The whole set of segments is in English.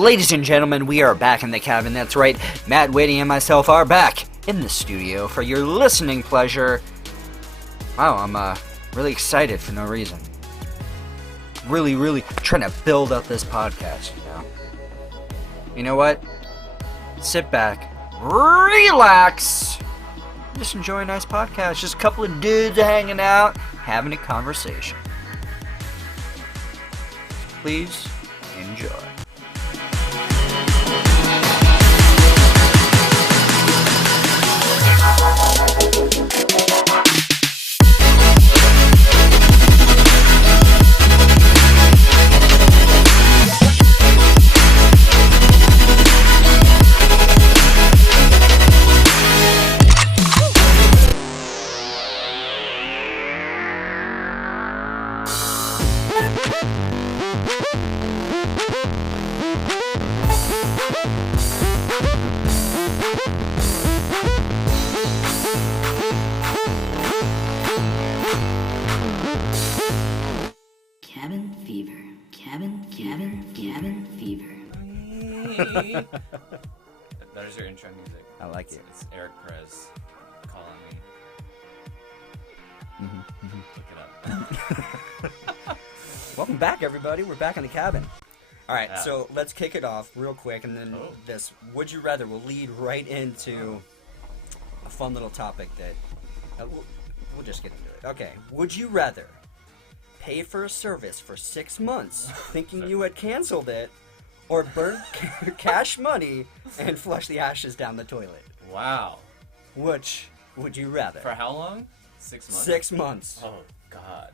Ladies and gentlemen, we are back in the cabin. That's right, Matt Whitty and myself are back in the studio for your listening pleasure. Wow, I'm really excited for no reason. Really trying to build up this podcast, you know? You know what? Sit back, relax, just enjoy a nice podcast. Just a couple of dudes hanging out, having a conversation. Please enjoy. That is your intro music. I like it. It's Eric Perez calling me. Look it up. Welcome back, everybody. We're back in the cabin. All right, Yeah. so let's kick it off real quick, and then this Would You Rather will lead right into a fun little topic that we'll just get into it. Okay, would you rather pay for a service for 6 months thinking you had canceled it, or burn cash money and flush the ashes down the toilet? Wow. Which would you rather? For how long? 6 months? 6 months. Oh, God.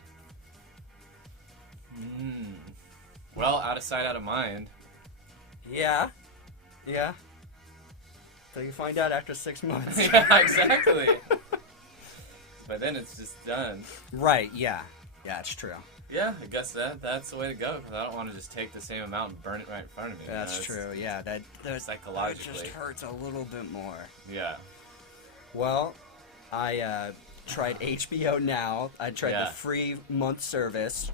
Well, out of sight, out of mind. Yeah. So you find out after 6 months. Yeah, exactly. But then it's just done. Right, yeah. Yeah, it's true. Yeah, I guess that's the way to go, because I don't want to just take the same amount and burn it right in front of me. That's true, yeah. That psychologically. just hurts a little bit more. Yeah. Well, I tried HBO Now. I tried the free month service,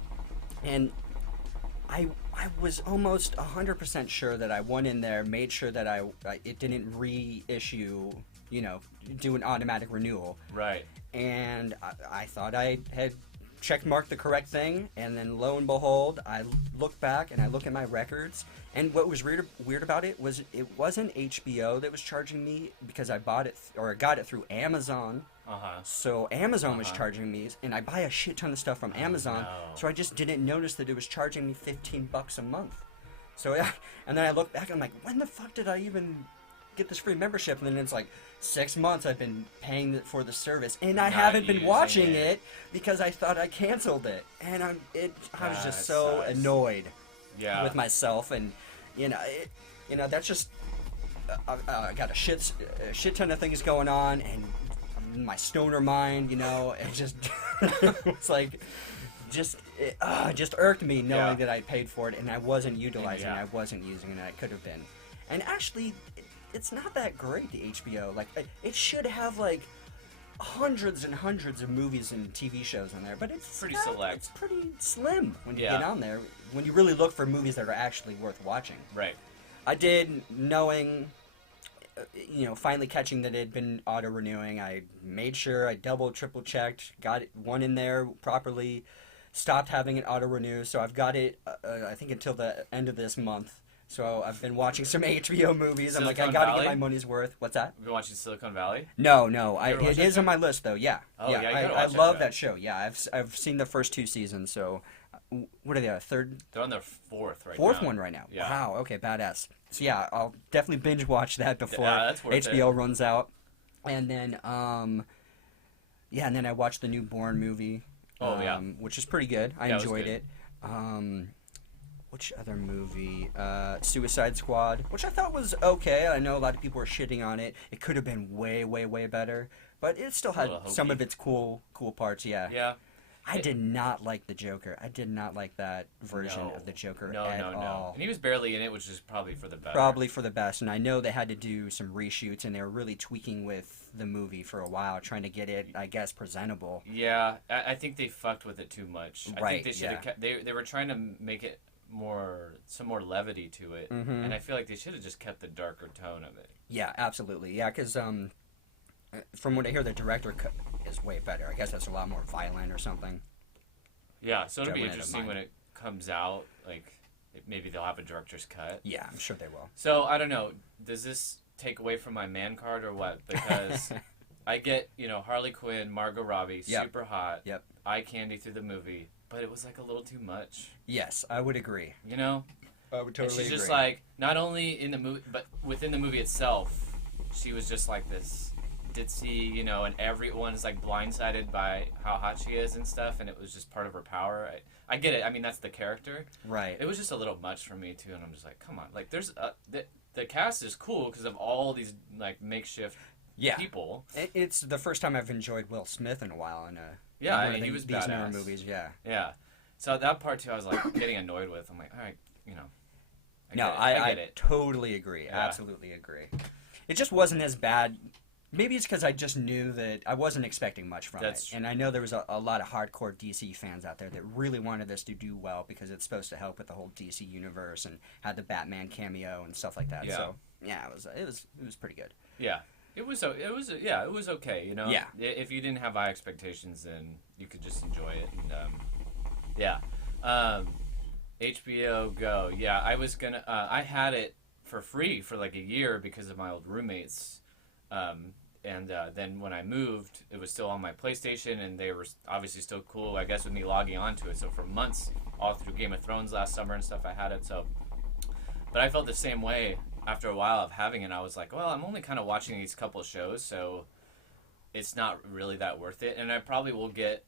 and I was almost 100% sure that I went in there, made sure that it didn't reissue, do an automatic renewal. Right. And I thought I had checkmarked the correct thing, and then lo and behold, I look back and I look at my records, and what was weird about it was it wasn't HBO that was charging me, because I bought it or got it through Amazon. So Amazon was charging me, and I buy a shit ton of stuff from Amazon, so I just didn't notice that it was charging me $15 a month. So yeah, and then I look back, I'm like, when the fuck did I even get this free membership? And then it's like 6 months I've been paying for the service, and I haven't been watching it because I thought I canceled it, and I was just so annoyed with myself, and that's just I got a shit ton of things going on, and my stoner mind, it just it's like it just irked me knowing that I paid for it and I wasn't utilizing it, I wasn't using it, and I could have been. And actually, it's not that great, the HBO. Like, it should have like hundreds and hundreds of movies and TV shows on there, but it's pretty select. It's pretty slim when you get on there, when you really look for movies that are actually worth watching. Right. I did, knowing, finally catching that it had been auto-renewing. I made sure I triple checked, got one in there properly, stopped having it auto-renew, so I've got it, I think, until the end of this month. So I've been watching some HBO movies. I'm like, I gotta get my money's worth. What's that? You've been watching Silicon Valley? No. It is on my list, though. Yeah. Oh, yeah. I love that show. Yeah, I've seen the first 2 seasons. So, what are they? Third? They're on their fourth right now. Fourth one right now. Yeah. Wow. Okay, badass. So yeah, I'll definitely binge watch that before that's worth HBO runs out. And then, and then I watched the new Bourne movie. Which is pretty good. I enjoyed it. Which other movie? Suicide Squad, which I thought was okay. I know a lot of people were shitting on it. It could have been way, way, way better, but it still had some of its cool parts. Yeah. Yeah. I did not like the Joker. I did not like that version of the Joker at all. And he was barely in it, which is probably for the best. Probably for the best. And I know they had to do some reshoots, and they were really tweaking with the movie for a while, trying to get it, I guess, presentable. Yeah, I think they fucked with it too much. Right, I think they should have they were trying to make it some more levity to it, and I feel like they should have just kept the darker tone of it. Yeah, absolutely. Yeah, because from what I hear, the director is way better. I guess that's a lot more violent or something. Yeah, so it'll be Jumping interesting when it comes out. Like, maybe they'll have a director's cut. Yeah, I'm sure they will. So, I don't know. Does this take away from my man card or what? Because I get, Harley Quinn, Margot Robbie, super hot, eye candy through the movie, but it was like a little too much. Yes, I would agree. I would totally agree. She's just like, not only in the movie, but within the movie itself, she was just like this ditzy, and everyone is like blindsided by how hot she is and stuff, and it was just part of her power. I get it. I mean, that's the character. Right. It was just a little much for me too, and I'm just like, come on. Like, there's the cast is cool because of all these like makeshift people. It's the first time I've enjoyed Will Smith in a while in he was these newer badass. movies. Yeah. So that part too, I was like getting annoyed with. I'm like, all right, I get it. totally agree. Yeah. Absolutely agree. It just wasn't as bad. Maybe it's because I just knew that I wasn't expecting much from it. And I know there was a lot of hardcore DC fans out there that really wanted this to do well because it's supposed to help with the whole DC universe and had the Batman cameo and stuff like that. Yeah. So yeah, it was pretty good. Yeah. It was okay, Yeah. If you didn't have high expectations, then you could just enjoy it. And HBO Go. Yeah, I was gonna. I had it for free for like a year because of my old roommates. And then when I moved, it was still on my PlayStation, and they were obviously still cool, I guess, with me logging onto it. So for months, all through Game of Thrones last summer and stuff, I had it. So, but I felt the same way after a while of having it. I was like, well, I'm only kind of watching these couple of shows, so it's not really that worth it. And I probably will get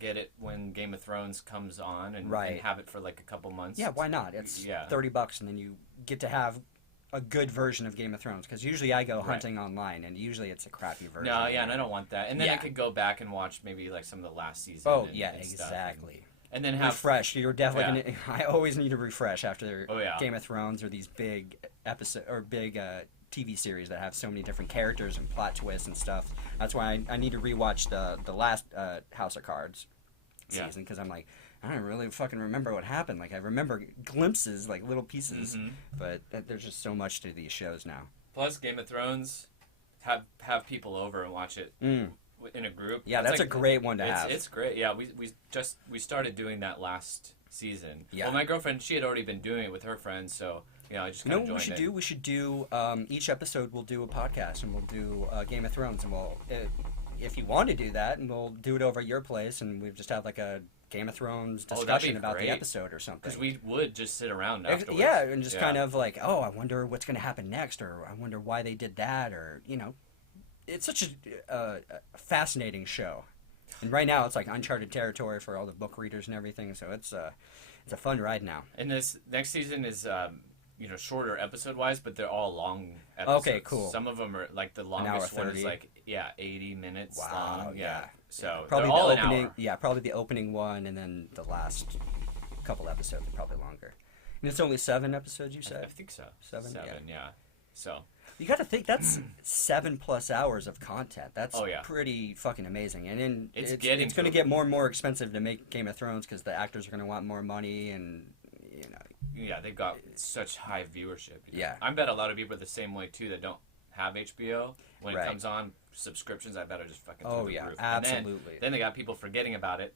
it when Game of Thrones comes on and have it for like a couple months. Yeah, why not? It's $30, and then you get to have a good version of Game of Thrones, because usually I go hunting online, and usually it's a crappy version. No, yeah, and I don't want that. And then I could go back and watch maybe like some of the last season. Oh, and, yeah, and exactly. And then refresh. You're definitely gonna. I always need to refresh after Oh, yeah. Game of Thrones or these big episode or big TV series that have so many different characters and plot twists and stuff. That's why I need to rewatch the last House of Cards season, because I'm like, I don't really fucking remember what happened. Like, I remember glimpses, like little pieces, but there's just so much to these shows now. Plus, Game of Thrones, have people over and watch it in a group. Yeah, that's like, a great one to have. It's great. Yeah, we started doing that last season. Yeah. Well, my girlfriend, she had already been doing it with her friends, so I just kind of joined it. We should do each episode. We'll do a podcast, and we'll do Game of Thrones, and we'll if you want to do that, and we'll do it over at your place, and we just have like a Game of Thrones discussion about the episode or something. Because we would just sit around afterwards. Yeah, and just kind of like, oh, I wonder what's going to happen next, or I wonder why they did that, or, it's such a fascinating show. And right now it's like uncharted territory for all the book readers and everything, so it's a fun ride now. And this next season is, shorter episode-wise, but they're all long episodes. Okay, cool. Some of them are, like, the longest one is, like, 80 minutes long. Yeah. So probably they're all the opening, an hour. Yeah, probably the opening one, and then the last couple episodes are probably longer. And it's only 7 episodes, you said? I think so. 7, yeah. So you got to think that's 7+ hours of content. That's Oh, yeah. pretty fucking amazing. And then It's going to get more and more expensive to make Game of Thrones because the actors are going to want more money, and yeah, they've got such high viewership. Yeah. I bet a lot of people are the same way too that don't have HBO. When Right. it comes on, subscriptions, I bet are just fucking Oh, through the yeah, roof. absolutely. And then they got people forgetting about it.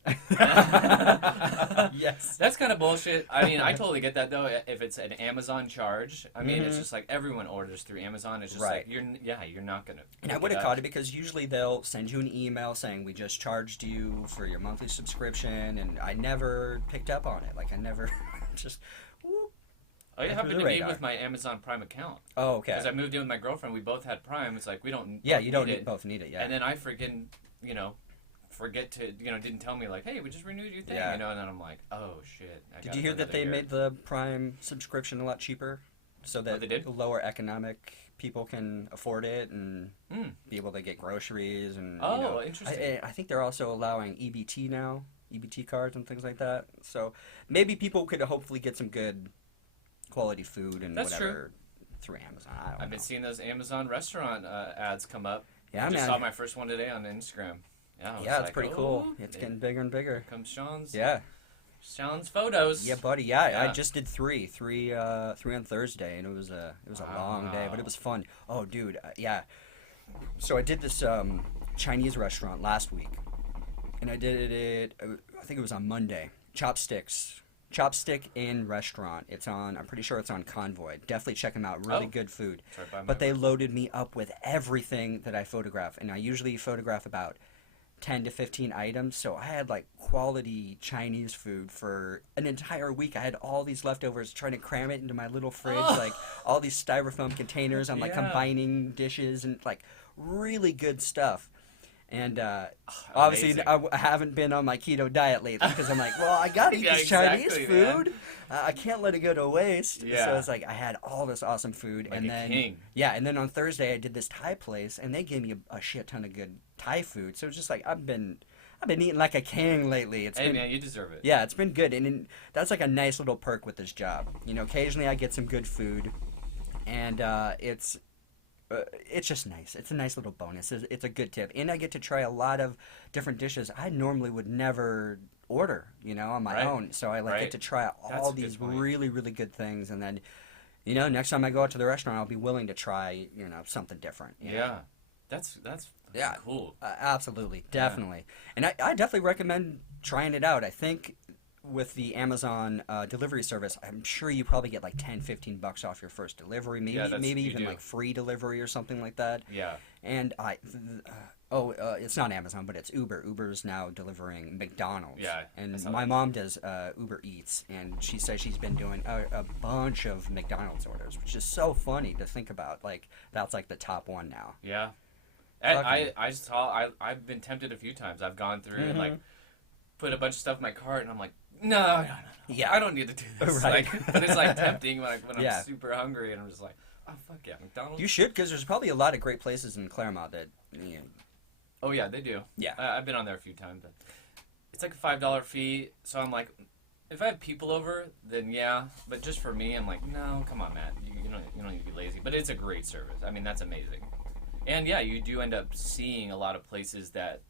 Yes. That's kind of bullshit. I mean, I totally get that though. If it's an Amazon charge, I mean, it's just like everyone orders through Amazon. It's just Right. like you're not gonna. And I would have caught it because usually they'll send you an email saying we just charged you for your monthly subscription, and I never picked up on it. Like, I never just. Whoop. Oh, it Through happened the to me radar. with my Amazon Prime account. Oh, okay. Because I moved in with my girlfriend, we both had Prime. It's like we don't. Yeah, you don't need it. both need it. Yeah. And then I freaking, forget to, didn't tell me like, hey, we just renewed your thing, Yeah. and then I'm like, oh shit. Did you hear that they made the Prime subscription a lot cheaper, so that they did? lower economic people can afford it and be able to get groceries and. Oh, interesting. I think they're also allowing EBT now, EBT cards and things like that. So maybe people could hopefully get some good quality food and That's whatever through Amazon. I've been seeing those Amazon restaurant ads come up. Yeah, I just man. saw my first one today on Instagram. Yeah, It's pretty cool. It's getting bigger and bigger. Here comes Sean's. Yeah. Challenge photos. Yeah, buddy. Yeah, Yeah. I just did three on Thursday, and it was a long day, but it was fun. Oh, dude, yeah. So I did this Chinese restaurant last week, and I did it. I think it was on Monday. Chopstick Inn restaurant. It's on. I'm pretty sure it's on Convoy. Definitely check them out. Really good food. It's right by my But they work. loaded me up with everything that I photograph, and I usually photograph about 10 to 15 items. So I had like quality Chinese food for an entire week. I had all these leftovers, trying to cram it into my little fridge, like all these styrofoam containers. I'm like Yeah. combining dishes and like really good stuff. And obviously, Amazing. I haven't been on my keto diet lately because I'm like, well, I gotta eat Yeah, this Chinese exactly, food. I can't let it go to waste. Yeah. So it's like I had all this awesome food, Like and a then king. yeah, and then on Thursday I did this Thai place, and they gave me a shit ton of good Thai food. So it's just like I've been eating like a king lately. It's Hey, been, man, you deserve it. yeah, it's been good, and that's like a nice little perk with this job. You know, occasionally I get some good food, and it's just nice. It's a nice little bonus. It's a good tip, and I get to try a lot of different dishes I normally would never order, you know, on my Right. own. So I like Right. get to try That's all a good these point. really, really good things, and then, you know, next time I go out to the restaurant, I'll be willing to try, you know, something different. You know? Yeah. That's Yeah. cool. Absolutely, definitely, and I definitely recommend trying it out. I think with the Amazon delivery service, I'm sure you probably get like 10, $15 off your first delivery, maybe Yeah, maybe you even do. like free delivery or something like that. Yeah. And it's not Amazon, but it's Uber. Uber's now delivering McDonald's. Yeah, And that's how my they- mom does Uber Eats, and she says she's been doing a bunch of McDonald's orders, which is so funny to think about. Like that's like the top one now. Yeah. Fucking- I've been tempted a few times. I've gone through and Mm-hmm. like put a bunch of stuff in my cart, and I'm like, no. Yeah. I don't need to do this. Right. Like, but it's like tempting when Yeah. I'm super hungry, and I'm just like, oh fuck yeah, McDonald's. You should, because there's probably a lot of great places in Claremont that, you know, Oh yeah, they do. Yeah. I've been on there a few times, but it's like a $5 fee. So I'm like, if I have people over, then yeah. But just for me, I'm like, no, come on, Matt. You don't need to be lazy. But it's a great service. I mean, that's amazing. And yeah, you do end up seeing a lot of places that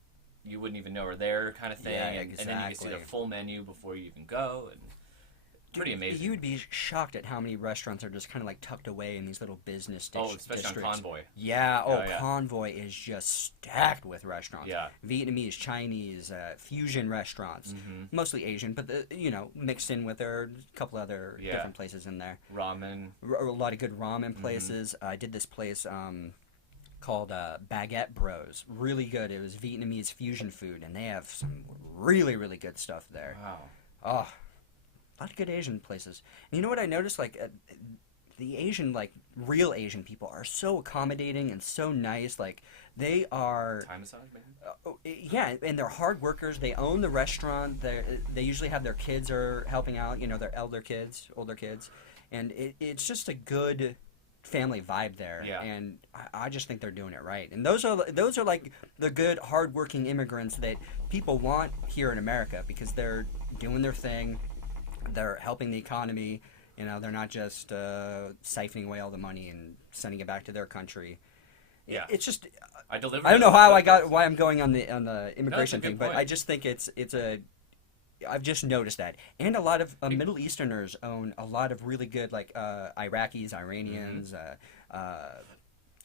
you wouldn't even know are there, kind of thing. Yeah, And then you can see the exactly. full menu before you even go, and pretty amazing. You would be shocked at how many restaurants are just kind of like tucked away in these little business especially districts. on Convoy. Yeah. Oh, Yeah, yeah. Convoy is just stacked with restaurants. Yeah. Vietnamese, Chinese, fusion restaurants, mostly Asian, but you know, mixed in with there are a couple other Yeah. different places in there. Ramen. A lot of good ramen places. I did this place called Baguette Bros. Really good. It was Vietnamese fusion food, and they have some really, really good stuff there. Wow. Oh, a lot of good Asian places. And you know what I noticed? Like, the Asian, like, real Asian people are so accommodating and so nice. Like, they are... Thai massage, man. Yeah, and they're hard workers. They own the restaurant. They usually have their kids are helping out, you know, their older kids. And it's just a good family vibe there. Yeah. And I just think they're doing it right. And those are like the good, hardworking immigrants that people want here in America because they're doing their thing. They're helping the economy. You know, they're not just siphoning away all the money and sending it back to their country. Yeah. It's just I delivered. I don't know it. how why I'm going on the immigration good thing, but point. I just think it's a I've just noticed that, and a lot of Middle Easterners own a lot of really good like Iraqis, Iranians.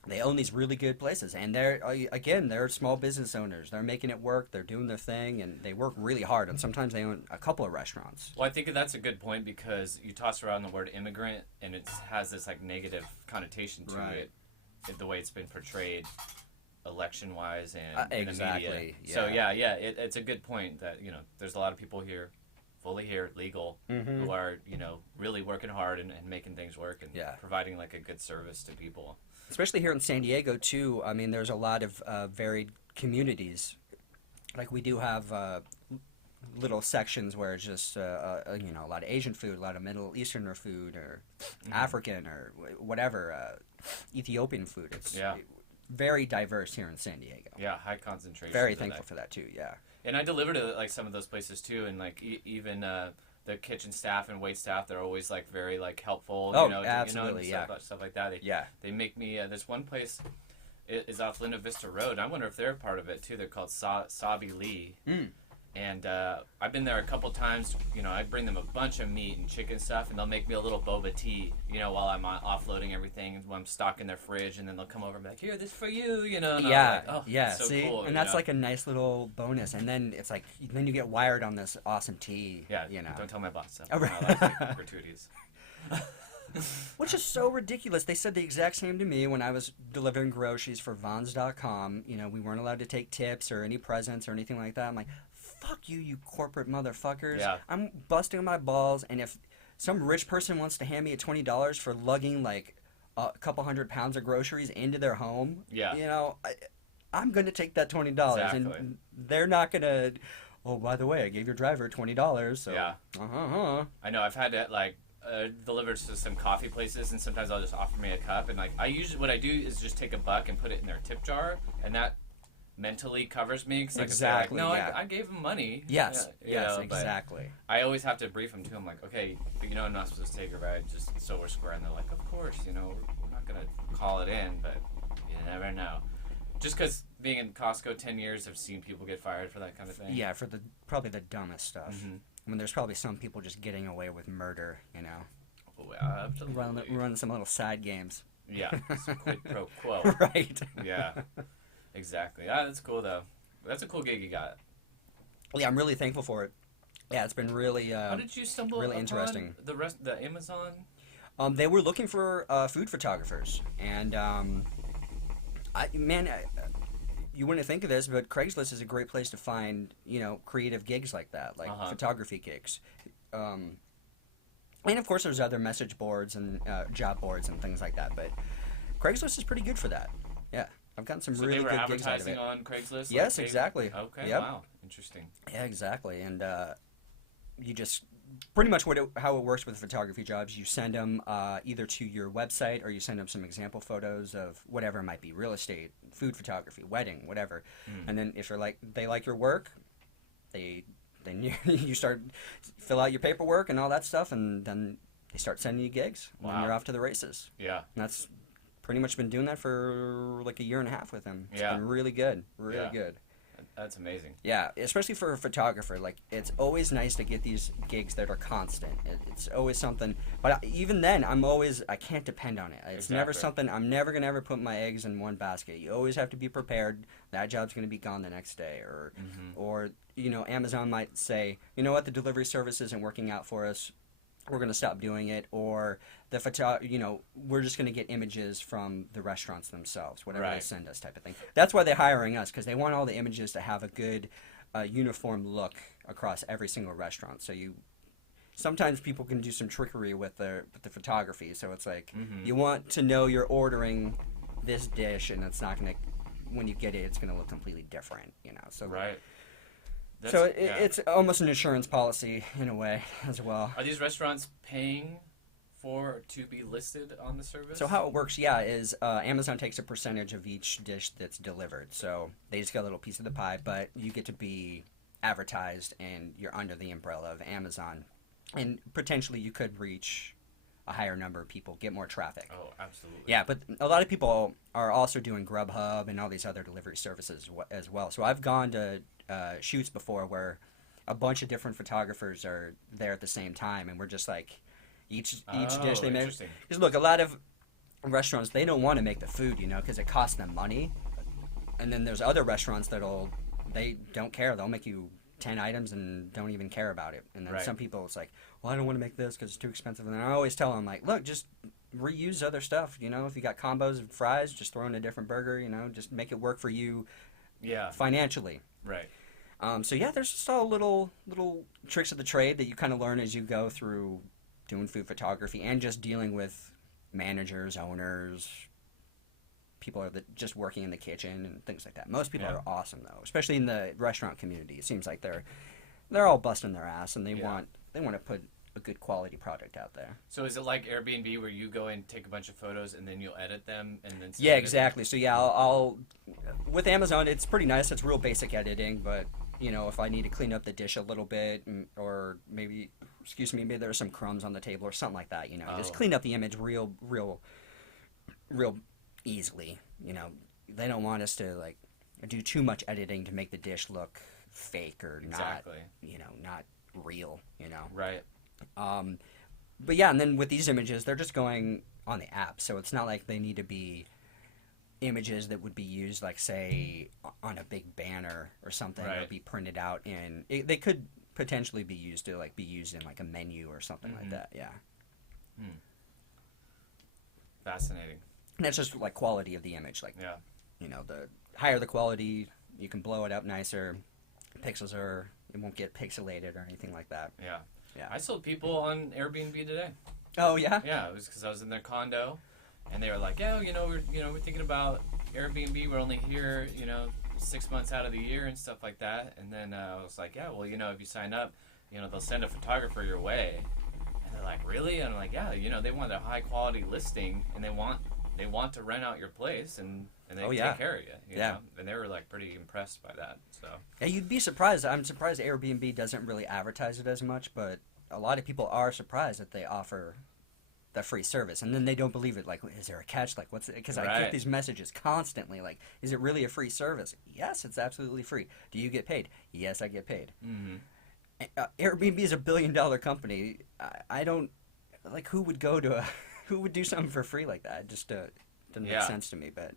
They own these really good places, and they're small business owners. They're making it work. They're doing their thing, and they work really hard. And sometimes they own a couple of restaurants. Well, I think that's a good point because you toss around the word immigrant and it has this like negative connotation to Right. the way it's been portrayed election-wise and in the Exactly, media. yeah. So it's a good point that there's a lot of people here, fully here, legal, who are really working hard and making things work and Yeah. providing like a good service to people. Especially here in San Diego too. I mean, there's a lot of varied communities. Like we do have little sections where it's just a lot of Asian food, a lot of Middle Easterner food, or African or whatever Ethiopian food. It's very diverse here in San Diego. Yeah, high concentration. Very of thankful that. for that too. Yeah. And I deliver to like some of those places too, and like even the kitchen staff and wait staff, they're always like very like helpful. Oh, and absolutely, stuff like that. Yeah. They make me. There's one place is off Linda Vista Road. And I wonder if they're part of it too. They're called Sabi Lee, And I've been there a couple times. You know, I bring them a bunch of meat and chicken stuff, and they'll make me a little boba tea, you know, while I'm offloading everything, when I'm stocking their fridge, and then they'll come over and be like, here, this is for you, you know. And Yeah, I'm like, oh, yeah. so See, cool. and that's like a nice little bonus. And then it's like, then you get wired on this awesome tea. Yeah, you know. don't tell my boss. So Oh, right. I'm allowed to take gratuities. Which is so ridiculous. They said the exact same to me when I was delivering groceries for Vons.com. You know, we weren't allowed to take tips or any presents or anything like that. I'm like, fuck you, you corporate motherfuckers. Yeah. I'm busting my balls, and if some rich person wants to hand me $20 for lugging like a couple 100 pounds of groceries into their home, Yeah. you know, I'm going to take that $20. Exactly. And they're not going to, oh, by the way, I gave your driver $20, so. Yeah. I know, I've had to, like, deliver to some coffee places, and sometimes I'll just offer me a cup, and like what I do is just take $1 and put it in their tip jar, and that mentally covers me, because Exactly, like, no, yeah. I gave them money. Yes, you yes, know, but exactly. I always have to brief them too. I'm like, okay, but you know, I'm not supposed to take a ride, just so we're square. And they're like, of course, you know, we're not gonna call it in, but you never know. Just because being in Costco 10 years, I've seen people get fired for that kind of thing. Yeah, for probably the dumbest stuff. Mm-hmm. I mean, there's probably some people just getting away with murder, you know. Oh, absolutely. Running some little side games. Yeah, some quid pro quo. Right. Yeah, exactly. Ah, that's cool though. That's a cool gig you got. Yeah, I'm really thankful for it. Yeah, it's been really How did you stumble really upon interesting. the Amazon? They were looking for food photographers, and you wouldn't think of this, but Craigslist is a great place to find, you know, creative gigs like that, like photography gigs. And of course, there's other message boards and job boards and things like that. But Craigslist is pretty good for that. Yeah, I've gotten some really good gigs out of it. So they were advertising on Craigslist? Yes, exactly. Okay, yep. Wow, interesting. Yeah, exactly. And you just pretty much how it works with photography jobs. You send them either to your website, or you send them some example photos of whatever it might be: real estate, food photography, wedding, whatever. And then if they like your work, then you fill out your paperwork and all that stuff, and then they start sending you gigs. Wow. And you're off to the races. Yeah. And that's pretty much been doing that for like a year and a half with them. It's Yeah. been really good. Really good. That's amazing. Yeah, especially for a photographer. Like, it's always nice to get these gigs that are constant. It's always something. But even then, I can't depend on it. It's never something. I'm never going to ever put my eggs in one basket. You always have to be prepared. That job's going to be gone the next day. Or, you know, Amazon might say, you know what, the delivery service isn't working out for us. We're going to stop doing it. Or we're just going to get images from the restaurants themselves, whatever they send us, type of thing. That's why they're hiring us, because they want all the images to have a good uniform look across every single restaurant. So sometimes people can do some trickery with the photography. So it's like, you want to know you're ordering this dish, and it's not going to, when you get it, it's going to look completely different, you know. So it's almost an insurance policy in a way as well. Are these restaurants paying to be listed on the service? So how it works, is Amazon takes a percentage of each dish that's delivered. So they just get a little piece of the pie, but you get to be advertised, and you're under the umbrella of Amazon. And potentially you could reach a higher number of people, get more traffic. Oh, absolutely. Yeah, but a lot of people are also doing Grubhub and all these other delivery services as well. So I've gone to shoots before where a bunch of different photographers are there at the same time, and we're just like, each dish they make. Because look, a lot of restaurants, they don't want to make the food, you know, because it costs them money. And then there's other restaurants they don't care. They'll make you 10 items and don't even care about it. And then some people, it's like, well, I don't want to make this because it's too expensive. And I always tell them, like, look, just reuse other stuff. You know, if you got combos of fries, just throw in a different burger. You know, just make it work for you. Financially. Right. So yeah, there's just all little tricks of the trade that you kind of learn as you go through doing food photography and just dealing with managers, owners, people just working in the kitchen and things like that. Most people are awesome though, especially in the restaurant community. It seems like they're all busting their ass, and they want to put a good quality product out there. So is it like Airbnb where you go and take a bunch of photos and then you'll edit them and then send Yeah, exactly. So yeah, I'll with Amazon, it's pretty nice. It's real basic editing, but you know, if I need to clean up the dish a little bit, or maybe there's some crumbs on the table or something like that, you know, just clean up the image real easily. You know, they don't want us to like do too much editing to make the dish look fake or Exactly. not real, Right. But yeah, and then with these images, they're just going on the app, so it's not like they need to be images that would be used, like, say, on a big banner or something, or Right. be printed out they could potentially be used to, like, be used in, like, a menu or something like that, yeah. Fascinating. And that's just, like, quality of the image, like, Yeah. the higher the quality, you can blow it up nicer, it won't get pixelated or anything like that. Yeah. Yeah. I sold people on Airbnb today. Oh, yeah? Yeah, it was because I was in their condo, and they were like, "Yeah, we're thinking about Airbnb. We're only here, 6 months out of the year and stuff like that." And then I was like, "Yeah, well, if you sign up, they'll send a photographer your way." And they're like, "Really?" And I'm like, "Yeah, they want a high quality listing, and they want to rent out your place, and they take care of you." You know? And they were like pretty impressed by that. So yeah, you'd be surprised. I'm surprised Airbnb doesn't really advertise it as much, but a lot of people are surprised that they offer the free service, and then they don't believe it. Like, is there a catch? Like, what's it? Because I get these messages constantly. Like, is it really a free service? Yes, it's absolutely free. Do you get paid? Yes, I get paid. Airbnb is $1 billion company. I don't like who would go to who would do something for free like that. It just doesn't make sense to me. But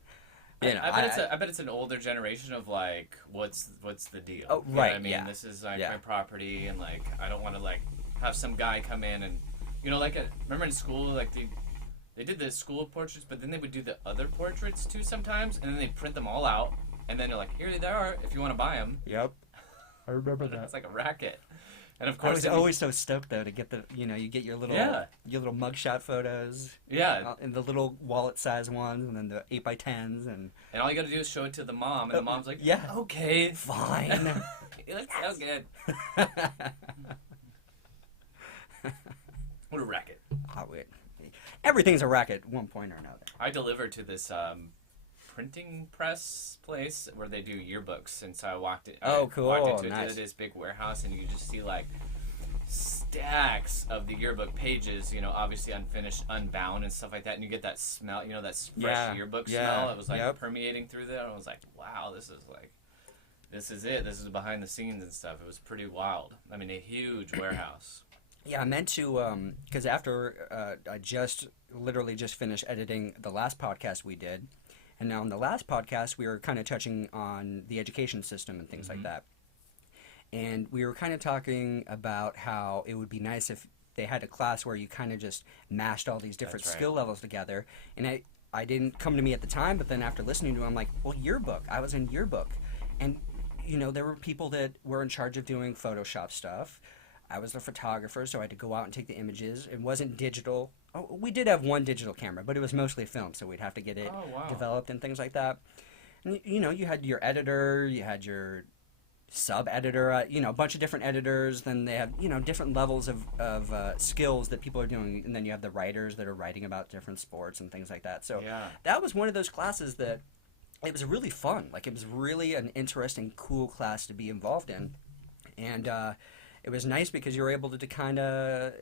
I bet it's an older generation of like, what's the deal? Oh, right. I mean, this is like my property, and like I don't want to like have some guy come in and remember in school, like they did the school portraits, but then they would do the other portraits too sometimes, and then they print them all out, and then they're like, here they are if you want to buy them. Yep, I remember that. It's like a racket. And of course, I was always so stoked though to get you get your little mugshot photos. Yeah. And the little wallet size ones, and then the 8x10s, and all you got to do is show it to the mom, and the mom's like, yeah, okay, fine. That sounds good. What a racket. Everything's a racket at one point or another. I delivered to this printing press place where they do yearbooks, and so I walked into nice. This big warehouse, and you could just see like stacks of the yearbook pages, obviously unfinished, unbound, and stuff like that, and you get that smell, that fresh yearbook smell that was like permeating through there, and I was like, wow, this is it. This is behind the scenes and stuff. It was pretty wild. I mean, a huge warehouse. Yeah, I meant to, because after I literally just finished editing the last podcast we did, and now in the last podcast we were kind of touching on the education system and things like that. And we were kind of talking about how it would be nice if they had a class where you kind of just mashed all these different skill levels together. And I didn't come to me at the time, but then after listening to it, I'm like, well, yearbook. I was in yearbook. And, there were people that were in charge of doing Photoshop stuff. I was the photographer, so I had to go out and take the images. It wasn't digital. Oh, we did have one digital camera, but it was mostly film, so we'd have to get it developed and things like that. And, you had your editor, you had your sub-editor, a bunch of different editors. Then they have, different levels of skills that people are doing. And then you have the writers that are writing about different sports and things like that. So that was one of those classes that it was really fun. Like, it was really an interesting, cool class to be involved in. And it was nice because you were able to kind of,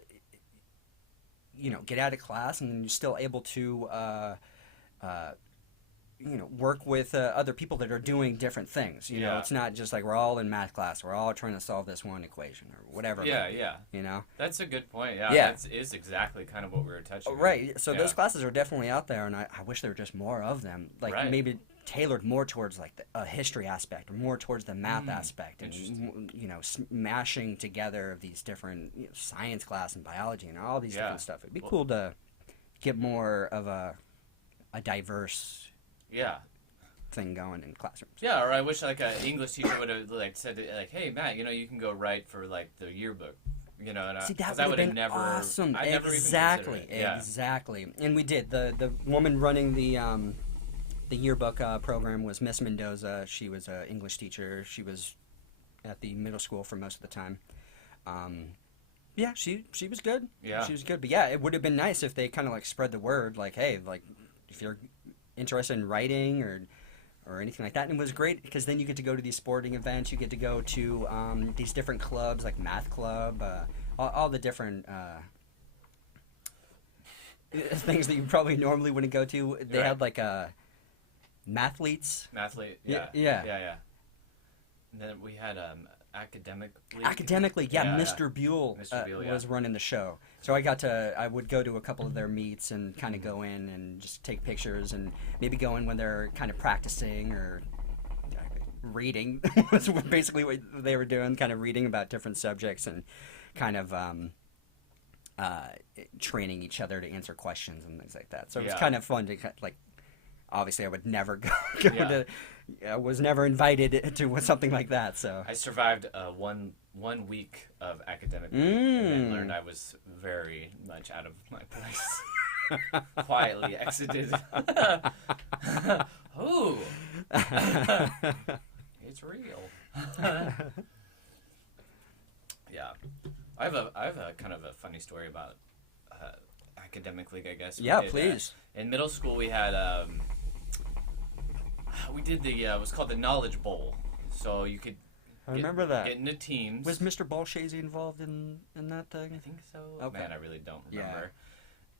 get out of class, and you're still able to, work with other people that are doing different things. It's not just like we're all in math class. We're all trying to solve this one equation or whatever. That's a good point. That is exactly kind of what we were touching on. Right. So those classes are definitely out there, and I wish there were just more of them. Like, maybe tailored more towards like the history aspect, or more towards the math aspect, and smashing together these different science class and biology and all these different stuff. It'd be cool to get more of a diverse thing going in classrooms. Yeah, or I wish like an English teacher would have like said like, hey Matt, you can go write for like the yearbook. And see, that would have been awesome. Exactly. And we did. The woman running the yearbook program was Miss Mendoza. She was an English teacher. She was at the middle school for most of the time. She was good. Yeah, she was good. But yeah, it would have been nice if they kind of like spread the word, like, hey, like if you're interested in writing or anything like that. And it was great because then you get to go to these sporting events. You get to go to these different clubs, like Math Club, all the different things that you probably normally wouldn't go to. They had like Mathletes. Mathlete, yeah. And then we had academically. Academically, yeah, Mr. Buell, Mr. Buell, was running the show. So I would go to a couple of their meets and kind of go in and just take pictures and maybe go in when they're kind of practicing or reading. Was basically what they were doing, kind of reading about different subjects and kind of training each other to answer questions and things like that. So it was kind of fun to, like, obviously I would never go to, I was never invited to something like that. So I survived one week of academic week and then learned I was very much out of my place. Quietly exited. Ooh. It's real. Yeah. I have a kind of a funny story about academic league, I guess. Please. In middle school, we had we did the it was called the Knowledge Bowl. So you could remember that. Get into teams. Was Mr. Balshazy involved in that thing? I think so. Okay. Man, I really don't remember.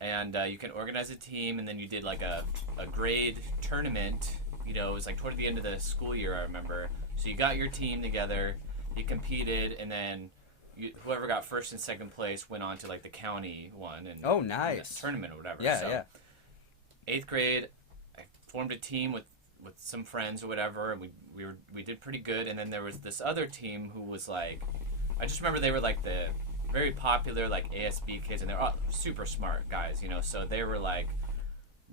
Yeah. And you can organize a team, and then you did like a grade tournament. You know, it was like toward the end of the school year, I remember. So you got your team together, you competed, and then whoever got first and second place went on to like the county one and nice tournament or whatever. Yeah, so, 8th grade, I formed a team with some friends or whatever, and we did pretty good. And then there was this other team who was like, I just remember they were like the very popular like ASB kids, and they're all super smart guys, you know. So they were like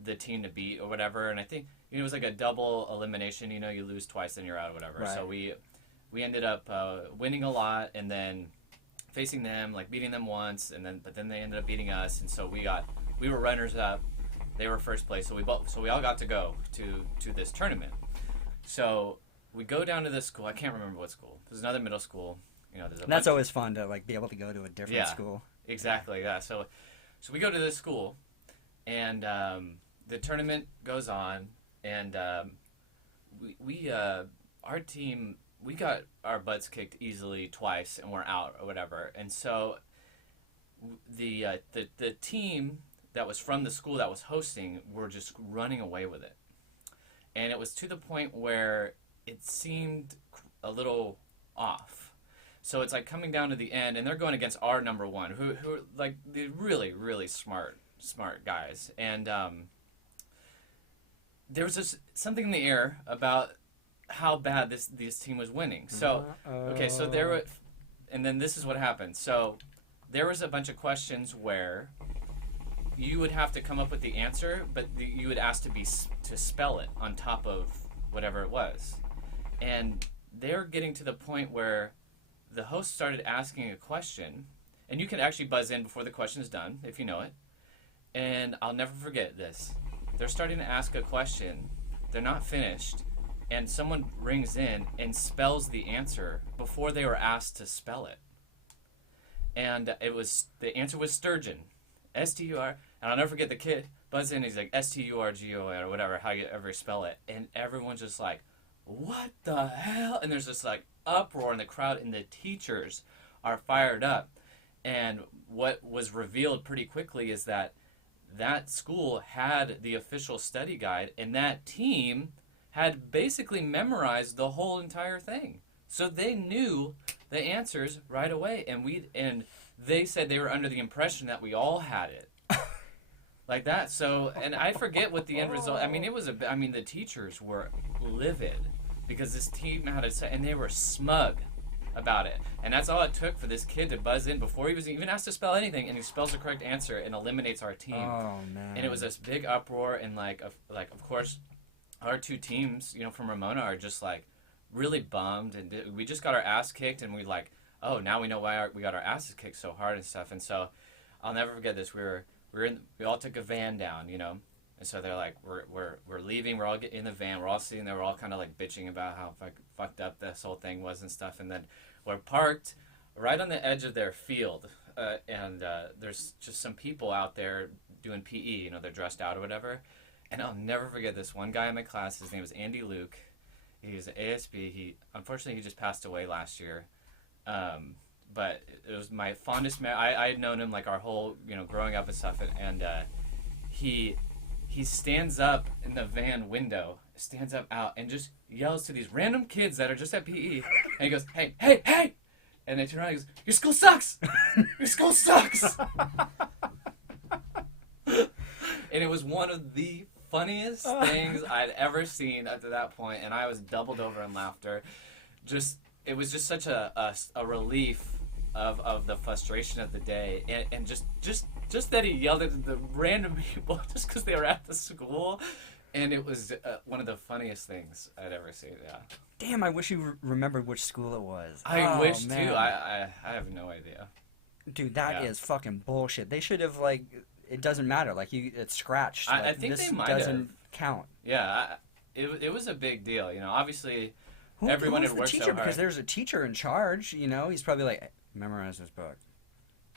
the team to beat or whatever. And I think it was like a double elimination. You know, you lose twice, then you're out or whatever. Right. So we ended up winning a lot, and then facing them, like beating them once, but then they ended up beating us, and so we were runners up. They were first place, so we all got to go to this tournament. So we go down to this school. I can't remember what school. There's another middle school. You know, that's always fun to like be able to go to a different school. Exactly. Yeah. So we go to this school, and the tournament goes on, and our team. We got our butts kicked easily twice, and we're out or whatever. And so the team that was from the school that was hosting were just running away with it. And it was to the point where it seemed a little off. So it's like coming down to the end, and they're going against our number one, who like the really, really smart guys. And there was just something in the air about how bad this team was winning. So okay, so there were, and then this is what happened. So there was a bunch of questions where you would have to come up with the answer, but you would ask to spell it on top of whatever it was. And they're getting to the point where the host started asking a question, and you can actually buzz in before the question is done if you know it. And I'll never forget this. They're starting to ask a question. They're not finished. And someone rings in and spells the answer before they were asked to spell it. And the answer was sturgeon. S-T-U-R. And I'll never forget the kid buzz in. He's like S-T-U-R-G-O-N or whatever, how you ever spell it. And everyone's just like, what the hell? And there's this like uproar in the crowd, and the teachers are fired up. And what was revealed pretty quickly is that school had the official study guide, and that team had basically memorized the whole entire thing. So they knew the answers right away, and they said they were under the impression that we all had it. Like that. So, and I forget what the end result, I mean, the teachers were livid because this team had it, and they were smug about it. And that's all it took for this kid to buzz in before he was even asked to spell anything, and he spells the correct answer and eliminates our team. Oh, man. And it was this big uproar, and of course, our two teams, you know, from Ramona are just like really bummed, and we just got our ass kicked, and we like, oh, now we know why we got our asses kicked so hard and stuff. And so I'll never forget this. We all took a van down, you know, and so they're like, we're leaving. We're all in the van. We're all sitting there. We're all kind of like bitching about how fucked up this whole thing was and stuff. And then we're parked right on the edge of their field, and there's just some people out there doing PE. You know, they're dressed out or whatever. And I'll never forget this one guy in my class. His name was Andy Luke. He was an ASB. Unfortunately, he just passed away last year. But it was my fondest memory. I had known him like our whole, you know, growing up and stuff. And he he stands up in the van window, stands up out, and just yells to these random kids that are just at PE. And he goes, hey, hey, hey! And they turn around and he goes, your school sucks! Your school sucks! And it was one of the funniest things I'd ever seen up to that point, and I was doubled over in laughter. It was just such a relief of the frustration of the day, and just that he yelled at the random people just because they were at the school, and it was one of the funniest things I'd ever seen. Yeah. Damn, I wish you remembered which school it was. I wish man. too. I have no idea. Dude, that is fucking bullshit. They should have it doesn't matter. It's scratched. I think this they might doesn't count. Yeah, it was a big deal. Obviously, Who's everyone had the worked teacher? so hard. Because there's a teacher in charge. He's probably like, memorize this book.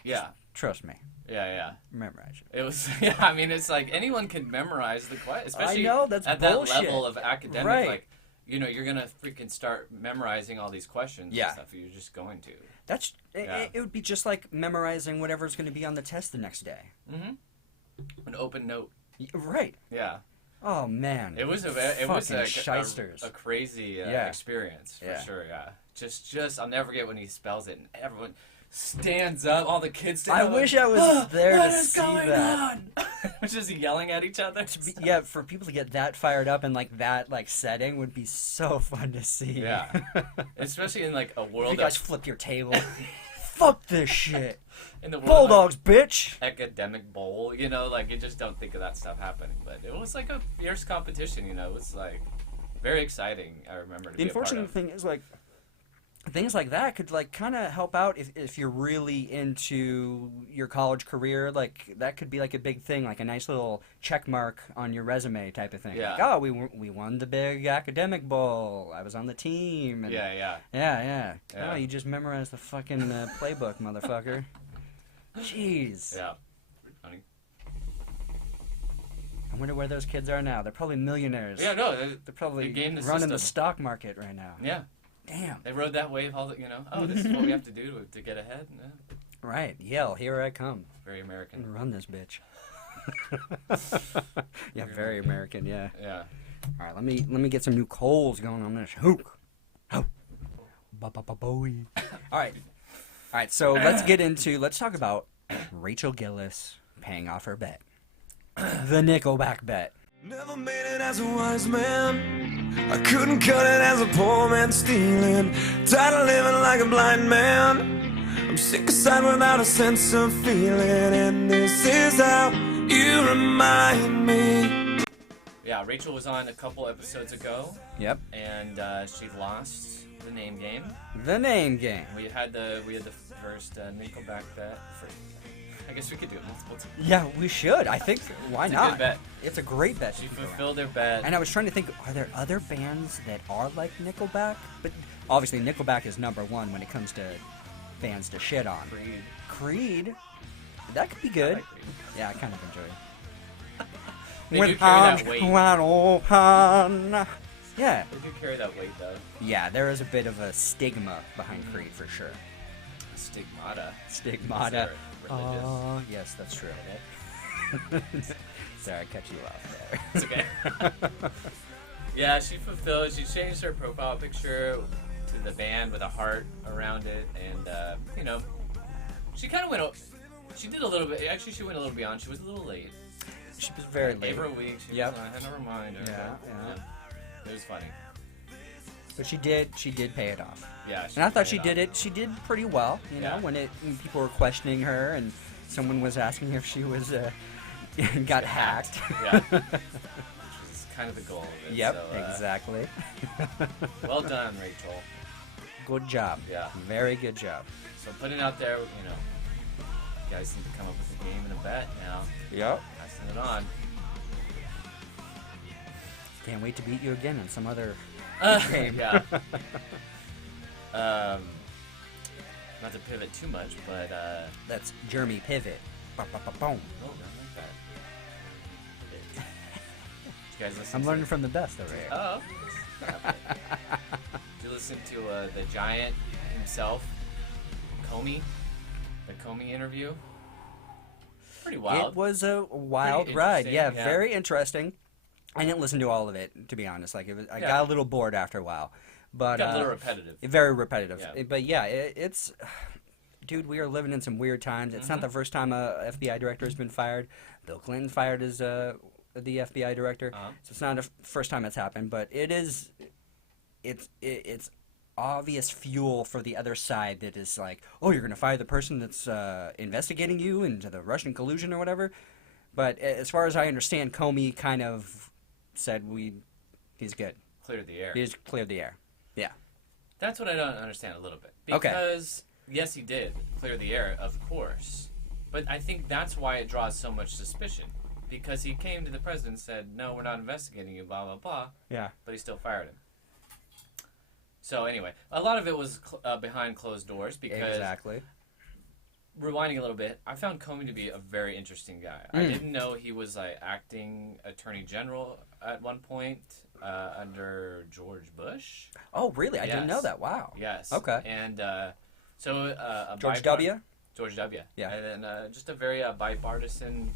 Yeah. Trust me. Yeah. Memorize it. It was. Yeah. I mean, it's like anyone can memorize the question, especially I know, that's at bullshit. that level of academic. Right. Like, you're gonna freaking start memorizing all these questions. Yeah. And stuff. You're just going to. It would be just like memorizing whatever's going to be on the test the next day. Mm-hmm. An open note. Right. Yeah. Oh man. It was a crazy experience for sure. Yeah. Just I'll never forget when he spells it and everyone stands up. All the kids stand up. I wish I was there to see that. What is going on? Just yelling at each other. Yeah, for people to get that fired up in that setting would be so fun to see. Yeah. Especially in a world you guys of flip your table. Fuck this shit. In the world Bulldogs, bitch. Academic bowl, you just don't think of that stuff happening. But it was like a fierce competition, It was very exciting. I remember to the be a part unfortunate of. thing is things like that could kind of help out if you're really into your college career. That could be a big thing, a nice little check mark on your resume type of thing. Yeah. We won the big academic bowl. I was on the team. And Yeah. Oh, you just memorized the fucking playbook, motherfucker. Jeez. Yeah. Funny. I wonder where those kids are now. They're probably millionaires. Yeah, no. They're probably running running the stock market right now. Yeah. Damn. They rode that wave all this is what we have to do to get ahead. Yeah. Right. Yell, here I come. Very American. Run this bitch. Yeah, very American, yeah. Yeah. All right, let me get some new coals going on this. Hook. Ho. Ba-ba-ba-boy. All right, so let's talk about Rachel Gillis paying off her bet. The Nickleback bet. Never made it as a wise man. I couldn't cut it as a poor man stealing. Tired of living like a blind man. I'm sick aside without a sense of feeling. And this is how you remind me. Yeah, Rachel was on a couple episodes ago. Yep. And she lost the name game. The name game. We had the first Nickleback bet. I guess we could do it multiple times. Yeah, we should. I think. Why It's a not? good bet. It's a great bet. She fulfilled her bet. And I was trying to think, are there other bands that are like Nickelback? But obviously, Nickelback is number one when it comes to bands to shit on. Creed. That could be good. I like Creed. Yeah, I kind of enjoy it. They do carry that weight. Wide open. Yeah. They do carry that weight, though. Yeah, there is a bit of a stigma behind Creed for sure. Stigmata. Stigmata. Religious. Oh, yes, that's true. Sorry, I cut you off there. It's okay. Yeah, she fulfilled. She changed her profile picture to the band with a heart around it, and she kind of went. She did a little bit. Actually, she went a little beyond. She was a little late. She was very late. Gave her a week. She Yep. was like, I had a reminder. Yeah. It was funny. But she did pay it off. Yeah. And I thought paid she did pretty well, Yeah. when people were questioning her and someone was asking if she was got hacked. Yeah. Which is kind of the goal of it. Yep, So, exactly. Well done, Rachel. Good job. Yeah. Very good job. So putting it out there, you guys need to come up with a game and a bet now. Yep. Passing it on. Can't wait to beat you again on some other game. Yeah. Not to pivot too much, but That's Jeremy Pivot. Ba-ba-ba-boom. oh, I like that. You guys listen I'm to learning from the best over here. Oh. Did you listen to the giant himself, Comey? The Comey interview? Pretty wild. It was a wild ride. interesting, Yeah, yeah. very interesting. I didn't listen to all of it, to be honest. Like, I got a little bored after a while. But Got a little repetitive. Very repetitive. Yeah. But yeah, it's... Dude, we are living in some weird times. It's not the first time a FBI director has been fired. Bill Clinton fired as the FBI director. So it's not the first time it's happened, but it's obvious fuel for the other side that is like, oh, you're going to fire the person that's investigating you into the Russian collusion or whatever. But as far as I understand, Comey kind of said he's good. Cleared the air. He's cleared the air. Yeah. That's what I don't understand a little bit. Okay. Because, yes, he did clear the air, of course. But I think that's why it draws so much suspicion. Because he came to the president and said, no, we're not investigating you, blah, blah, blah. Yeah. But he still fired him. So anyway, a lot of it was behind closed doors because... Exactly. Rewinding a little bit, I found Comey to be a very interesting guy. I didn't know he was like acting attorney general at one point under George Bush. Oh, really? I didn't Yes. know that. Wow. Yes. Okay. And so George W.? George W. Yeah. And then just a very bipartisan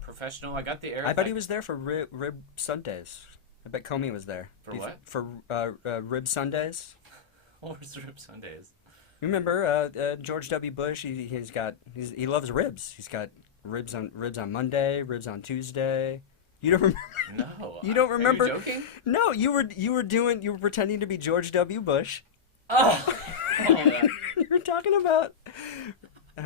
professional. I got the air. I bet he was there for Rib Sundays. I bet Comey was there. For what? For Rib Sundays. What was Rib Sundays? You remember George W. Bush? He loves ribs. He's got ribs on Monday, ribs on Tuesday. You don't remember? No. You don't remember? Are you joking? No, you were pretending to be George W. Bush. Oh. You were talking about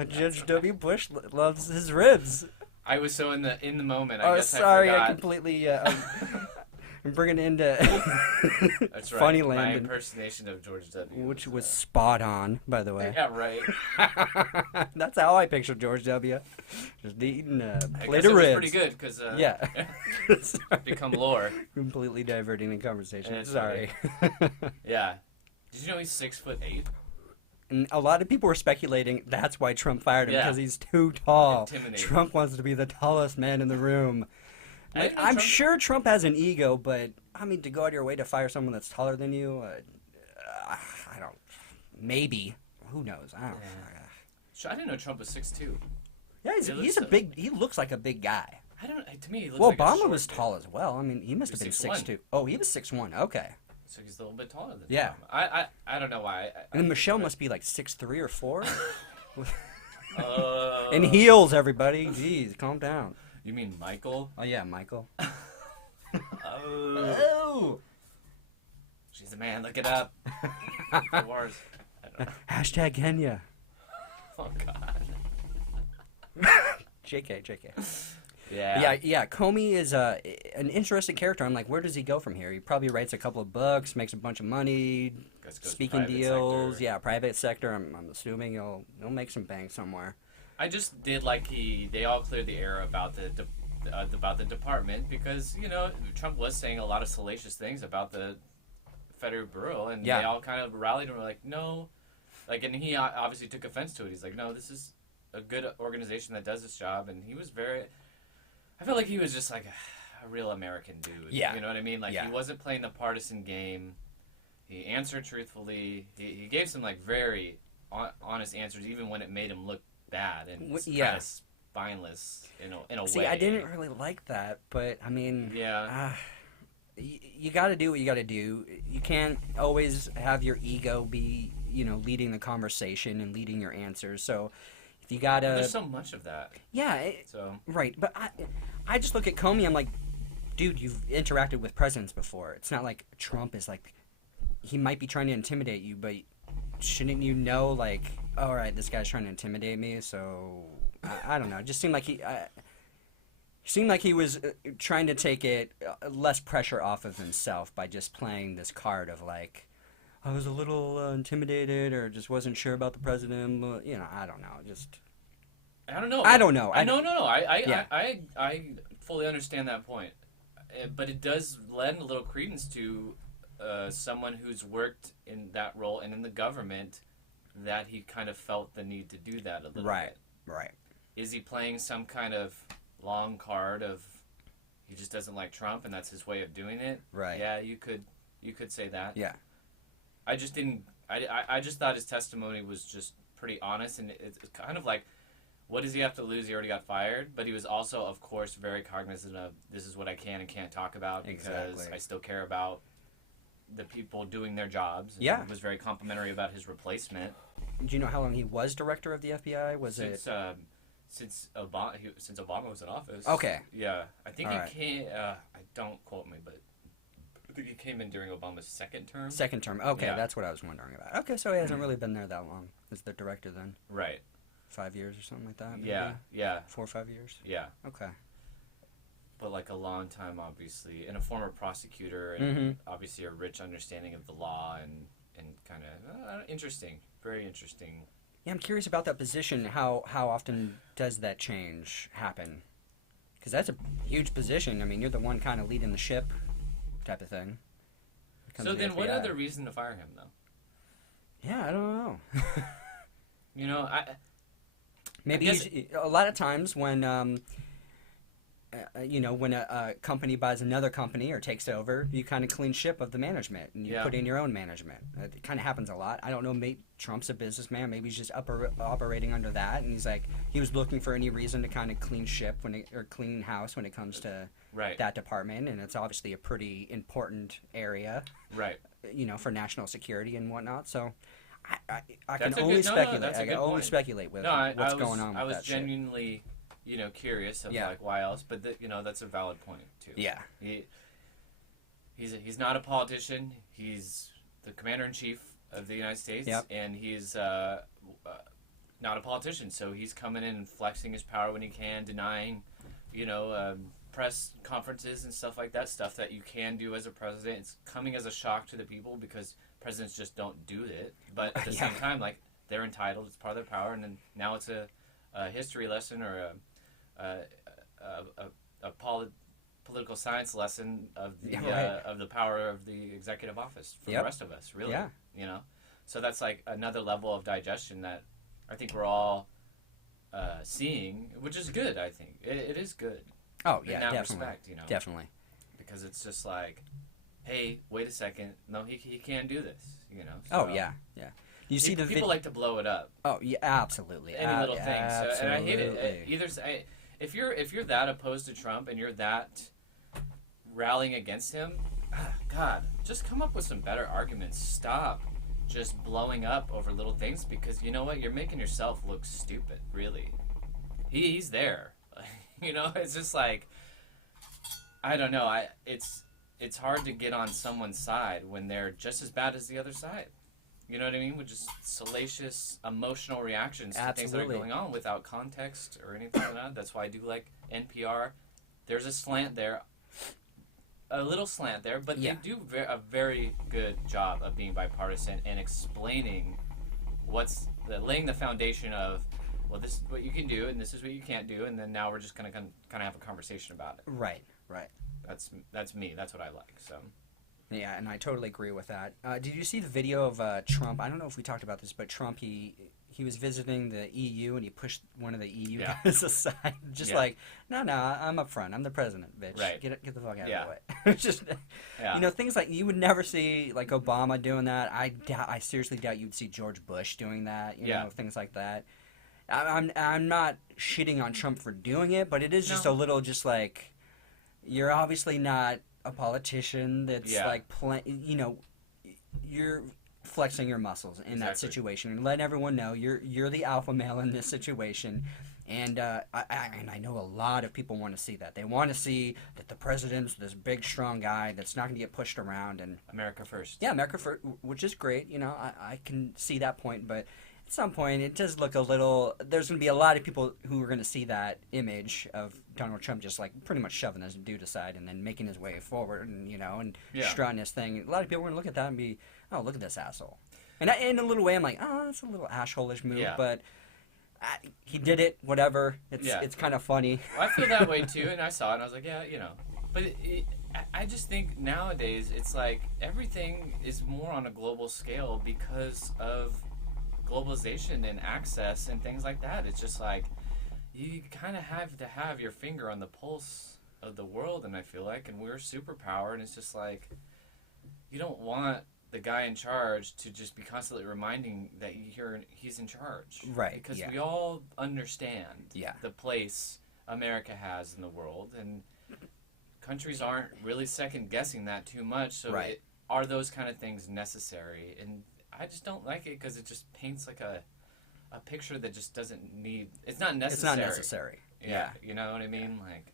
George W. Bush loves his ribs. I was so in the moment. I guess sorry, I I forgot. completely. I'm bringing it into That's right. funny My land, impersonation of George W. which was spot on, by the way. Yeah, right. That's how I picture George W. Just eating a I plate guess of it was ribs. pretty good because Yeah. become lore. Completely diverting the conversation. It's Sorry. Yeah. Did you know he's 6'8"? And a lot of people were speculating that's why Trump fired him, Yeah. because he's too tall. Intimidating. Trump wants to be the tallest man in the room. I didn't know I'm Trump- sure Trump has an ego, but I mean, to go out of your way to fire someone that's taller than you, I don't. Maybe. Who knows? I don't. I didn't know Trump was 6'2". Yeah, he's a big. He looks like a big guy. I don't. To me, he looks Well, like a Obama short was dude. tall as well. I mean, he must have He been was 6'2". Oh, he was 6'1". Okay. So he's a little bit taller than Yeah. Obama. I don't know why. And Michelle must be like 6'3" or 4". Uh, In heels, everybody. Jeez, calm down. You mean Michael? Oh yeah, Michael. Oh. Oh. She's the man. Look it up. The wars. I don't know. Hashtag Kenya. Oh God. JK. Yeah. Yeah. Comey is an interesting character. I'm like, where does he go from here? He probably writes a couple of books, makes a bunch of money, Goes to speaking private deals. sector. Yeah, private sector. I'm assuming he'll make some bank somewhere. I just did like they all cleared the air about the department because Trump was saying a lot of salacious things about the Federal Bureau and Yeah. they all kind of rallied and were like no, and he obviously took offense to it. He's like, no, this is a good organization that does its job, and he was I feel like he was just like a real American dude. Yeah. You know what I mean? Like Yeah. he wasn't playing the partisan game. He answered truthfully. He gave some very honest answers, even when it made him look bad and Yeah. kind of spineless in a See, way. I didn't really like that, but I mean, Yeah. you got to do what you got to do. You can't always have your ego be, leading the conversation and leading your answers. So if you got to, There's so much of that. yeah, So right. But I just look at Comey. I'm like, dude, you've interacted with presidents before. It's not like Trump is like, he might be trying to intimidate you, but shouldn't you know, like, all right, this guy's trying to intimidate me? So I don't know. It just seemed like he was trying to take it less pressure off of himself by just playing this card of like, I was a little intimidated or just wasn't sure about the president. I don't know. I don't know. I don't know. No. Yeah. I fully understand that point, but it does lend a little credence to someone who's worked in that role and in the government that he kind of felt the need to do that a little bit. Right. Is he playing some kind of long card of he just doesn't like Trump and that's his way of doing it? Right. Yeah, you could say that. Yeah. I just didn't. I just thought his testimony was just pretty honest, and it's kind of like what does he have to lose? He already got fired, but he was also, of course, very cognizant of this is what I can and can't talk about because Exactly. I still care about the people doing their jobs. And Yeah. was very complimentary about his replacement. Do you know how long he was director of the FBI? Was Since it? since Obama was in office. Okay. Yeah, I think All he right. came. I don't quote me, but I think he came in during Obama's second term. Second term. Okay, Yeah. that's what I was wondering about. Okay, so he hasn't really been there that long as the director then. Right. 5 years or something like that? Maybe? Yeah. Yeah. 4 or 5 years? Yeah. Okay. But like a long time, obviously, and a former prosecutor, and Mm-hmm. obviously a rich understanding of the law, and kind of interesting, very interesting. Yeah, I'm curious about that position. How often does that change happen? Because that's a huge position. I mean, you're the one kind of leading the ship, type of thing. So then, what other reason to fire him, though? Yeah, I don't know. You know, Maybe guess- a lot of times when when a company buys another company or takes over, you kind of clean ship of the management and you Yeah. put in your own management. It kind of happens a lot. I don't know. Maybe Trump's a businessman. Maybe he's just operating under that, and he was looking for any reason to kind of clean ship or clean house when it comes to right, that department, and it's obviously a pretty important area, right. for national security and whatnot. So. I That's can a only good- no, speculate. that's a I can good only point. speculate with No, what's going on with I was that shit. genuinely, curious of Yeah. like why else, but that's a valid point too. Yeah. He's not a politician. He's the commander in chief of the United States, Yep. and he's not a politician. So he's coming in and flexing his power when he can, denying, press conferences and stuff like that. Stuff that you can do as a president. It's coming as a shock to the people because presidents just don't do it. But at the Yeah. same time, like they're entitled. It's part of their power, and then now it's a history lesson or a political science lesson of the Yeah, right. of the power of the executive office for Yep. the rest of us. Really, Yeah. So that's like another level of digestion that I think we're all seeing, which is good. I think it is good. Oh In yeah, that definitely. respect, Definitely. because it's just like, hey, wait a second, no, he can't do this, Oh So yeah, yeah. You see the people like to blow it up. Oh yeah, absolutely. Any little thing. So, and I hate it. Absolutely. If you're that opposed to Trump and you're that rallying against him, God, just come up with some better arguments. Stop just blowing up over little things because you know what? You're making yourself look stupid. Really, he's there. It's just like I don't know. It's hard to get on someone's side when they're just as bad as the other side. You know what I mean? With just salacious, emotional reactions to things that are Absolutely. going on without context or anything like that. That's why I do like NPR. There's a slant there, a little slant there, but Yeah. they do a very good job of being bipartisan and explaining laying the foundation of, well, this is what you can do and this is what you can't do, and then now we're just gonna kind of have a conversation about it. Right. That's me. That's what I like. So. Yeah, and I totally agree with that. Did you see the video of Trump? I don't know if we talked about this, but Trump he was visiting the EU and he pushed one of the EU Yeah. guys aside, just Yeah. like, no, I'm up front. I'm the president, bitch. Right. Get the fuck out Yeah. of the way. It's just Yeah. things like you would never see like Obama doing that. I seriously doubt you'd see George Bush doing that. Yeah. Things like that. I'm not shitting on Trump for doing it, but it is just No. a little just like you're obviously not a politician that's Yeah. like you're flexing your muscles in that Exactly. situation and letting everyone know you're the alpha male in this situation. And I know a lot of people want to see that. They want to see that the president's this big, strong guy that's not going to get pushed around. And America first. yeah, America first, which is great. I can see that point, but at some point it does look a little. There's going to be a lot of people who are going to see that image of Donald Trump just like pretty much shoving this dude aside and then making his way forward, and Yeah. strutting his thing. A lot of people are going to look at that and be, oh, look at this asshole. And in a little way, I'm like, oh, that's a little asshole-ish move, Yeah. but. He did it. Whatever. It's kind of funny. Well, I feel that way too, and I saw it, and I was like, yeah, But I just think nowadays it's like everything is more on a global scale because of globalization and access and things like that. It's just like you kind of have to have your finger on the pulse of the world, and I feel like, and we're a superpower, and it's just like you don't want the guy in charge to just be constantly reminding that he's in charge. Right. Because yeah. we all understand Yeah. the place America has in the world, and countries aren't really second guessing that too much. So Right. are those kind of things necessary? And I just don't like it because it just paints like a picture that just doesn't need. It's not necessary. It's not necessary. Yeah. You know what I mean? Like,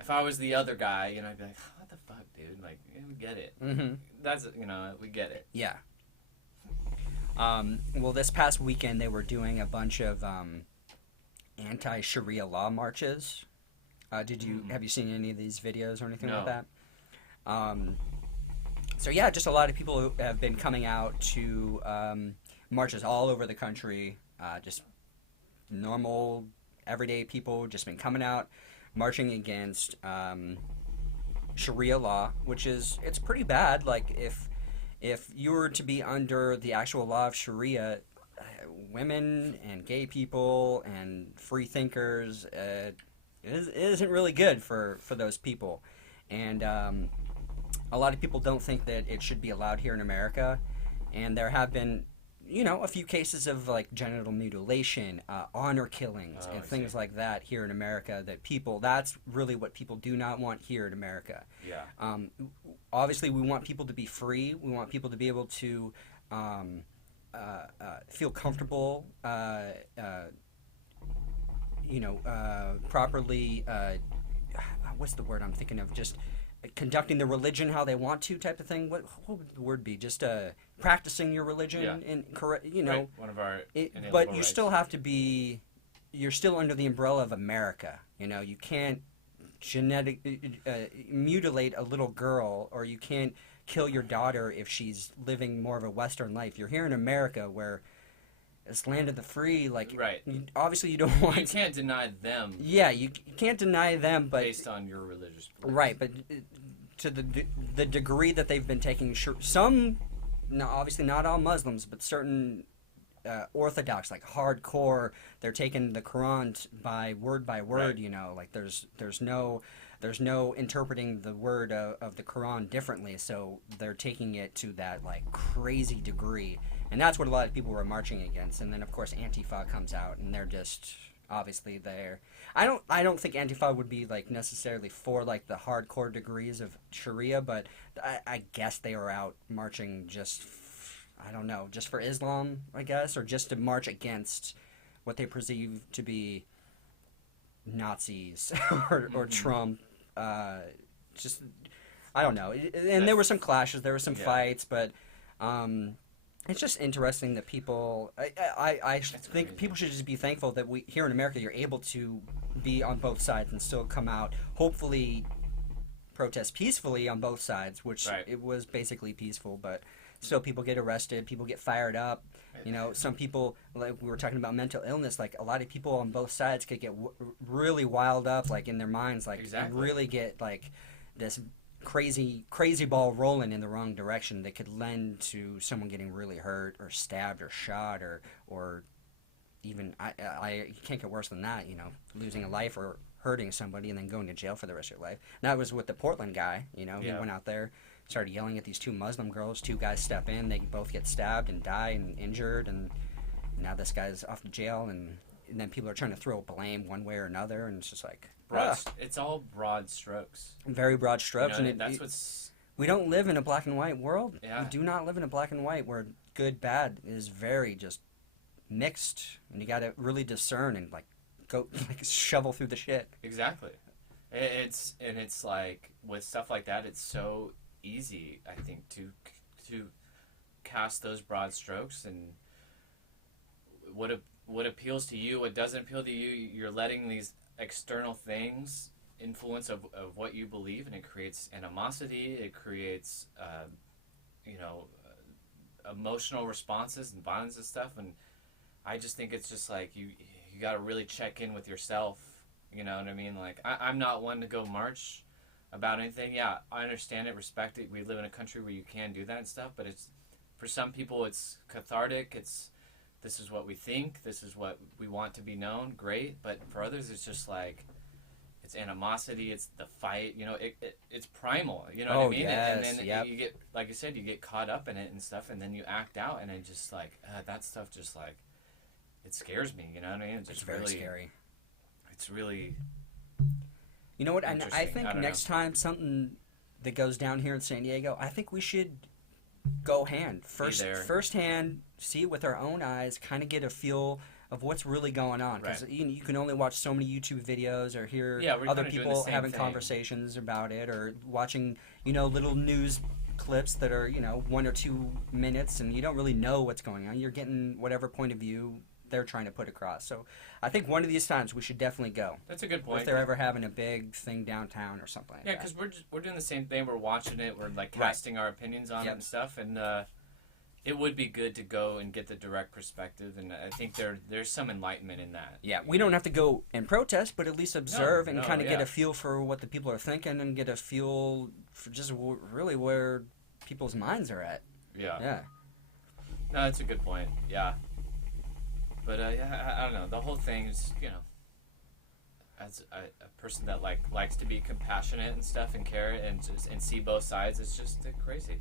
if I was the other guy, you know, I'd be like, what the fuck, dude? Like, we get it. Mm-hmm. That's, you know, we get it. Yeah. Well, this past weekend they were doing a bunch of anti-Sharia law marches. Have you seen any of these videos or anything like No. that? So yeah, just a lot of people who have been coming out to marches all over the country. Just normal, everyday people just been coming out, marching against Sharia law, which it's pretty bad. Like if you were to be under the actual law of Sharia, women and gay people and free thinkers, it isn't really good for those people. And a lot of people don't think that it should be allowed here in America. And there have been, a few cases of like genital mutilation, honor killings, and things like that here in America. That's really what people do not want here in America. Yeah. Obviously, we want people to be free. We want people to be able to feel comfortable, properly. What's the word I'm thinking of? Just conducting the religion how they want to, type of thing. What would the word be? Just practicing your religion in correct. Right. One of our. But you still have to be. You're still under the umbrella of America. You can't mutilate a little girl, or you can't kill your daughter if she's living more of a Western life. You're here in America, where it's land of the free. Like, right. Obviously, you don't want. You can't deny them. Yeah, you can't deny them, but based on your religious beliefs. Right, but to the degree that they've been taking some, no, obviously not all Muslims, but certain Orthodox, like hardcore, they're taking the Quran by word, Right. Like there's no interpreting the word of the Quran differently, so they're taking it to that like crazy degree, and that's what a lot of people were marching against. And then of course Antifa comes out, and they're just obviously there. I don't think Antifa would be like necessarily for like the hardcore degrees of Sharia, but I guess they were out marching just. I don't know, just for Islam, I guess, or just to march against what they perceive to be Nazis or Trump. Just, I don't know. And there were some clashes, there were some fights, but it's just interesting that people. I think people should just be thankful that we here in America you're able to be on both sides and still come out, hopefully protest peacefully on both sides, which it was basically peaceful, but. Still, people get arrested, people get fired up. Some people, like we were talking about mental illness, like a lot of people on both sides could get really wild up, like in their minds, like really get like this crazy ball rolling in the wrong direction that could lend to someone getting really hurt or stabbed or shot or even, you can't get worse than that, losing a life or hurting somebody and then going to jail for the rest of your life. And that was with the Portland guy, he went out there. Started yelling at these two Muslim girls. Two guys step in. They both get stabbed and die and injured. And now this guy's off to jail. And then people are trying to throw blame one way or another. And it's just like... It's all broad strokes. Very broad strokes. What's... We don't live in a black and white world. Yeah. We do not live in a black and white where good, bad is very just mixed. And you got to really discern and like go like shovel through the shit. Exactly. It's like with stuff like that, it's so... easy, I think, to cast those broad strokes, and what appeals to you, what doesn't appeal to you, you're letting these external things influence of what you believe, and it creates animosity, it creates emotional responses and violence and stuff. And I just think it's just like you got to really check in with yourself, you know what I mean? Like I'm not one to go march about anything. Yeah, I understand it, respect it. We live in a country where you can do that and stuff, but it's for some people it's cathartic. This is what we think, this is what we want to be known, great. But for others it's just like it's animosity, it's the fight. You know, it's primal. You know what I mean? Yes, and then yep. you get, like you said, you get caught up in it and stuff, and then you act out, and it just like that stuff just like it scares me. You know what I mean? It's very scary. It's really. You know what? And I Interesting. think I don't next time something that goes down here in San Diego, I think we should go firsthand, see it with our own eyes, kind of get a feel of what's really going on. Because Right. you can only watch so many YouTube videos or hear Yeah, we're other kinda doing people the same having thing. conversations about it, or watching little news clips that are 1 or 2 minutes, and you don't really know what's going on. You're getting whatever point of view they're trying to put across. So I think one of these times we should definitely go. That's a good point. If they're ever having a big thing downtown or something like Yeah, that. because we're doing the same thing. We're watching it. We're like casting our opinions on it Yep. and stuff. And it would be good to go and get the direct perspective. And I think there's some enlightenment in that. Yeah, we don't have to go and protest, but at least observe and no, kind of get yeah. a feel for what the people are thinking and get a feel for just really where people's minds are at. Yeah. Yeah. No, that's a good point. Yeah. But yeah, I don't know. The whole thing is, as a person that likes to be compassionate and stuff and care and see both sides, it's just crazy.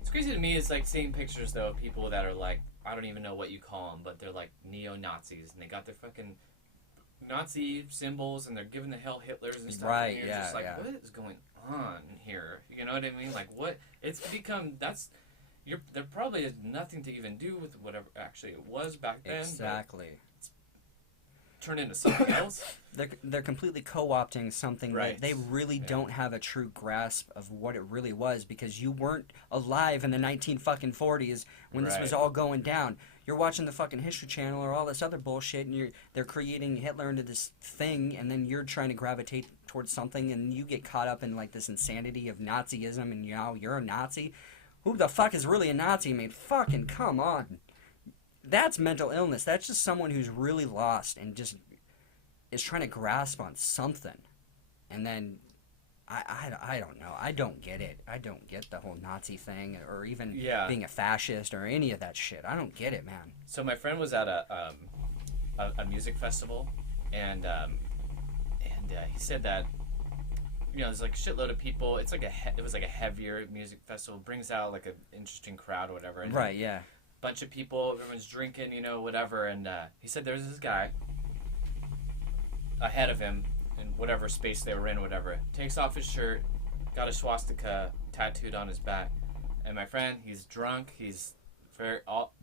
It's crazy to me. It's like seeing pictures though of people that are like, I don't even know what you call them, but they're like neo-Nazis and they got their fucking Nazi symbols and they're giving the Hell Hitlers and stuff. Right, And you're yeah, just like, yeah. what is going on here? You know what I mean? Like, what? It's become there probably has nothing to even do with whatever actually it was back then. Exactly. Turn into something else. They're completely co-opting something Right. that they really don't have a true grasp of what it really was, because you weren't alive in the 1940s when this was Right. all going down. You're watching the fucking History Channel or all this other bullshit, and they're creating Hitler into this thing, and then you're trying to gravitate towards something, and you get caught up in like this insanity of Nazism, and you're a Nazi. Who the fuck is really a Nazi? I mean, fucking come on. That's mental illness. That's just someone who's really lost and just is trying to grasp on something. And then, I don't know. I don't get it. I don't get the whole Nazi thing or even being a fascist or any of that shit. I don't get it, man. So my friend was at a music festival, and he said that there's like a shitload of people. It's like it was like a heavier music festival, brings out like an interesting crowd or whatever. And Right, yeah. Bunch of people, everyone's drinking, whatever. And he said there's this guy ahead of him in whatever space they were in, whatever. Takes off his shirt, got a swastika tattooed on his back. And my friend, he's drunk. He's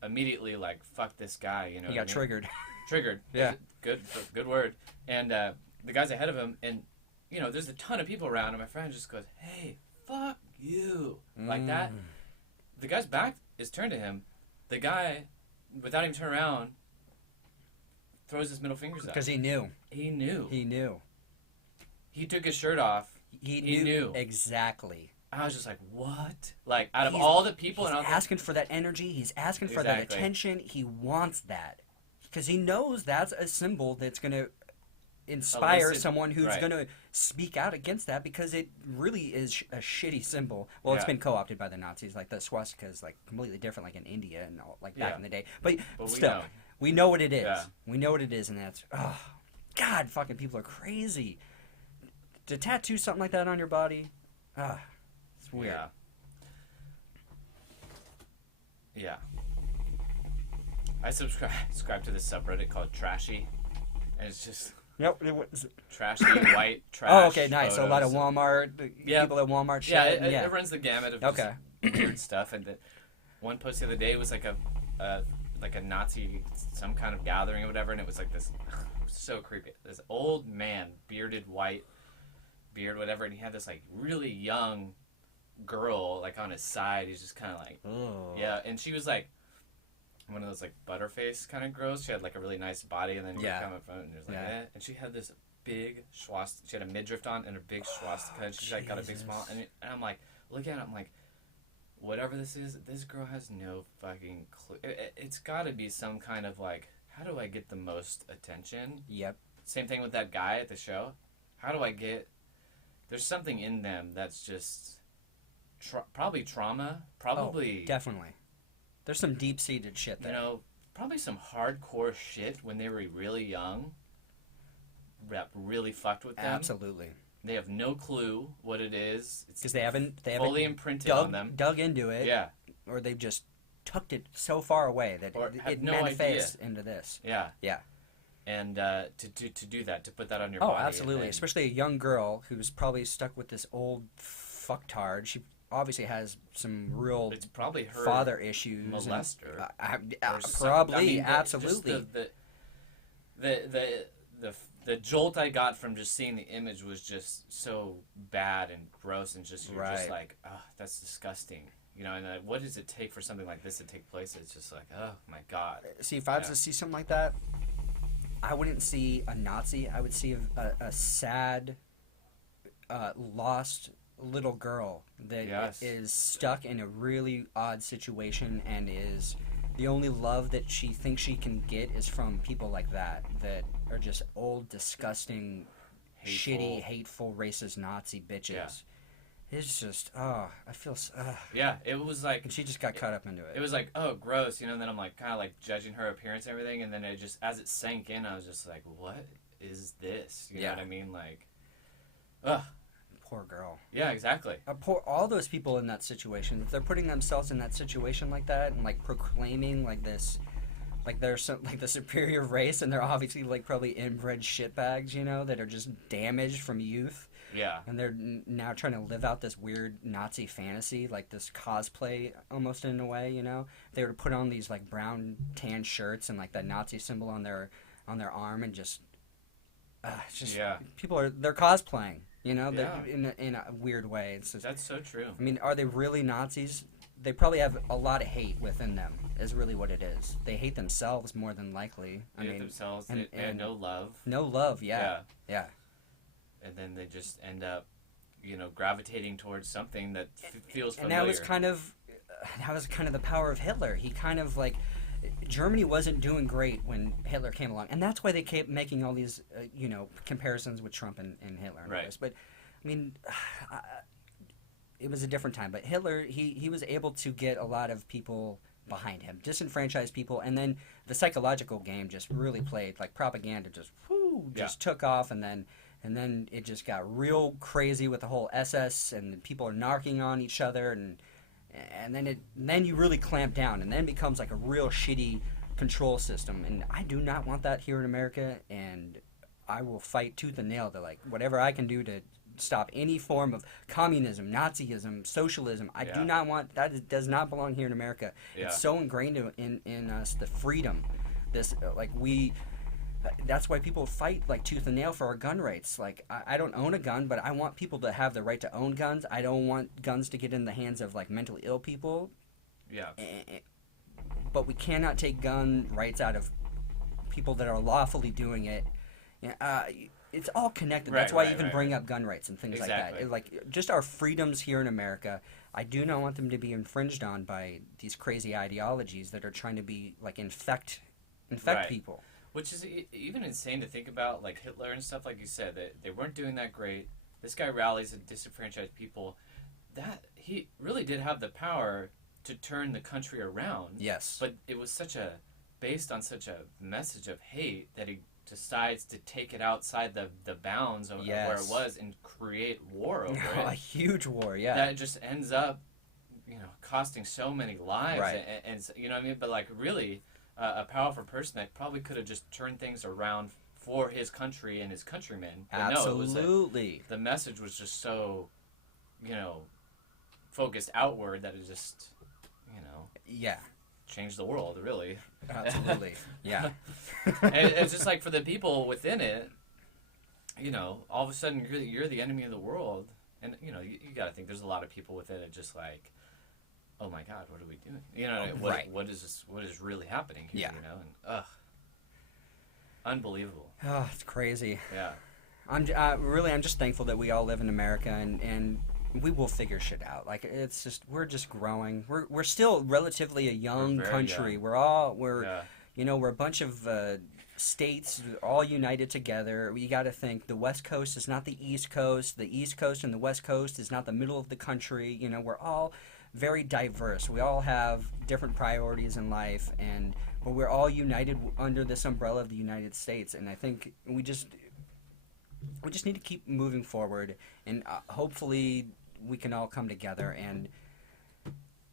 immediately like, fuck this guy. He got triggered. Triggered. Yeah. Good word. And the guy's ahead of him, and there's a ton of people around, and my friend just goes, "Hey, fuck you," like that. The guy's back is turned to him. The guy, without even turning around, throws his middle fingers up. Because he knew. He knew. He knew. He took his shirt off. He knew. Exactly. I was just like, what? Like, out of all the people... He's asking for that energy. He's asking for that attention. He wants that. Because he knows that's a symbol that's going to inspire someone who's going to speak out against that, because it really is a shitty symbol. Well, it's been co-opted by the Nazis. Like, the swastika is like completely different, like in India and all, like back in the day. But still, we know what it is. Yeah. We know what it is, and that's... Oh, God, fucking people are crazy. To tattoo something like that on your body... it's weird. Yeah. I subscribe to this subreddit called Trashy, and it's just trashy white trash. Oh, okay, nice. Photos. So a lot of Walmart people at Walmart shit. Yeah, it runs the gamut of okay. weird stuff. And one post the other day was like a Nazi, some kind of gathering or whatever, and it was like this, so creepy. This old man, bearded white beard, whatever, and he had this like really young girl like on his side. He's just kind of like, and she was like one of those like butterface kind of girls. She had like a really nice body, and then you come up front and there's like and she had this big swastika. She had a midriff on and a big swastika, and she like got a big smile, and I'm like, look at it, I'm like, whatever this is, this girl has no fucking clue. It's got to be some kind of like, how do I get the most attention? Yep. Same thing with that guy at the show. How do I get... There's something in them that's just... probably trauma. Probably... Oh, definitely. There's some deep-seated shit there. Probably some hardcore shit when they were really young that really fucked with them. Absolutely. They have no clue what it is. It's Because they haven't fully imprinted on them. dug into it. Yeah. Or they've just tucked it so far away that Or have it no manifests into this. Yeah. Yeah. And to do that, to put that on your body. Oh, absolutely. And Especially a young girl who's probably stuck with this old fucktard. She obviously has some real it's probably her father issues. molester. Or or probably, I mean, absolutely. The jolt I got from just seeing the image was just so bad and gross, and just you're just Right. like, oh, that's disgusting. You know, and what does it take for something like this to take place? It's just like, oh my god. See, if I was to see something like that, I wouldn't see a Nazi. I would see a sad, lost little girl that Yes. is stuck in a really odd situation and is the only love that she thinks she can get is from people like that are just old, disgusting, shitty, hateful, racist Nazi bitches. Yeah. It's just, I feel. Yeah, it was like. And she just got caught up into it. It was like, oh, gross, you know. And then I'm like, kind of like judging her appearance and everything, and then it just, as it sank in, I was just like, what is this? You know what I mean? Like, ugh. Poor girl. Yeah, exactly. All those people in that situation, if they're putting themselves in that situation like that and like proclaiming like this, like they're like the superior race, and they're obviously like probably inbred shitbags, you know, that are just damaged from youth. Yeah. And they're now trying to live out this weird Nazi fantasy, like this cosplay almost in a way, you know. They would put on these like brown tan shirts and like that Nazi symbol on their arm, and just they're cosplaying. You know, in a weird way. It's just, that's so true. I mean, are they really Nazis? They probably have a lot of hate within them, is really what it is. They hate themselves more than likely. They hate themselves. They have no love. No love, yeah. And then they just end up, you know, gravitating towards something that feels familiar. And that was kind of the power of Hitler. He kind of like... Germany wasn't doing great when Hitler came along, and that's why they kept making all these, comparisons with Trump and Hitler. And all this. But, I mean, it was a different time. But Hitler, he was able to get a lot of people behind him, disenfranchised people, and then the psychological game just really played. Like propaganda just took off, and then it just got real crazy with the whole SS, and people are narking on each other, and then you really clamp down, and then it becomes like a real shitty control system. And I do not want that here in America, and I will fight tooth and nail to like whatever I can do to stop any form of communism, Nazism, socialism. I do not want that. It does not belong here in America. It's so ingrained in us, the freedom. This that's why people fight like tooth and nail for our gun rights. Like, I don't own a gun, but I want people to have the right to own guns. I don't want guns to get in the hands of like mentally ill people. Yeah. But we cannot take gun rights out of people that are lawfully doing it. It's all connected. That's why I even bring up gun rights and things like that. Like, just our freedoms here in America, I do not want them to be infringed on by these crazy ideologies that are trying to be like infect people. Which is even insane to think about, like Hitler and stuff, like you said, that they weren't doing that great. This guy rallies and disenfranchised people. That he really did have the power to turn the country around. Yes. But it was based on such a message of hate that he decides to take it outside the bounds of where it was and create war over it. A huge war, yeah. That just ends up, costing so many lives. Right. And you know what I mean? But like really... a powerful person that probably could have just turned things around for his country and his countrymen. But absolutely. No, the message was just so, focused outward that it just, changed the world, really. Absolutely. Yeah. And it's just like for the people within it, all of a sudden you're the enemy of the world. And, you got to think there's a lot of people within it just like, oh my God, what are we doing? What is this? What is really happening here? And unbelievable. Oh, it's crazy. Yeah. I'm just thankful that we all live in America, and we will figure shit out. Like, it's just, we're just growing. We're still relatively a young country. Young. We're a bunch of states all united together. You got to think the West Coast is not the East Coast. The East Coast and the West Coast is not the middle of the country. We're all very diverse. We all have different priorities in life, but we're all united under this umbrella of the United States. And I think we just need to keep moving forward, and hopefully we can all come together. And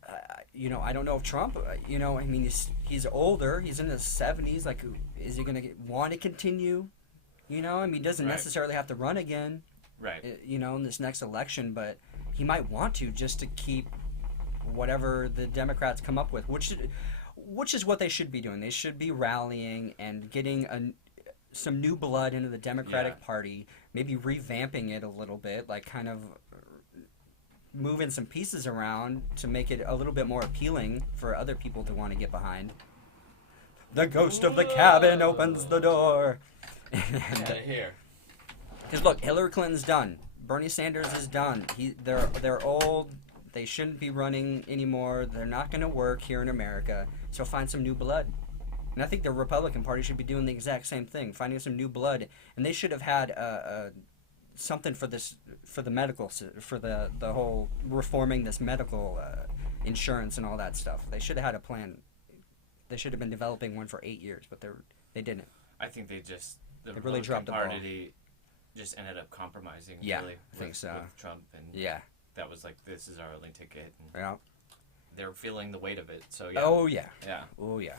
I don't know if Trump, I mean, he's older, he's in his 70s. Like, is he gonna want to continue? I mean, he doesn't necessarily have to run again. Right. In this next election, but he might want to, just to keep whatever the Democrats come up with, which is what they should be doing. They should be rallying and getting some new blood into the Democratic Party, maybe revamping it a little bit, like kind of moving some pieces around to make it a little bit more appealing for other people to want to get behind. The ghost of the cabin opens the door. Here. Because look, Hillary Clinton's done. Bernie Sanders is done. They're old. They shouldn't be running anymore. They're not going to work here in America. So find some new blood. And I think the Republican Party should be doing the exact same thing, finding some new blood. And they should have had something for the medical, for the whole reforming this medical insurance and all that stuff. They should have had a plan. They should have been developing one for 8 years, but they didn't. I think they really dropped the ball. Party just ended up compromising. Yeah, really, I think so. With Trump, and that was like, this is our only ticket. And they're feeling the weight of it. So yeah. Oh yeah. Yeah. Oh yeah.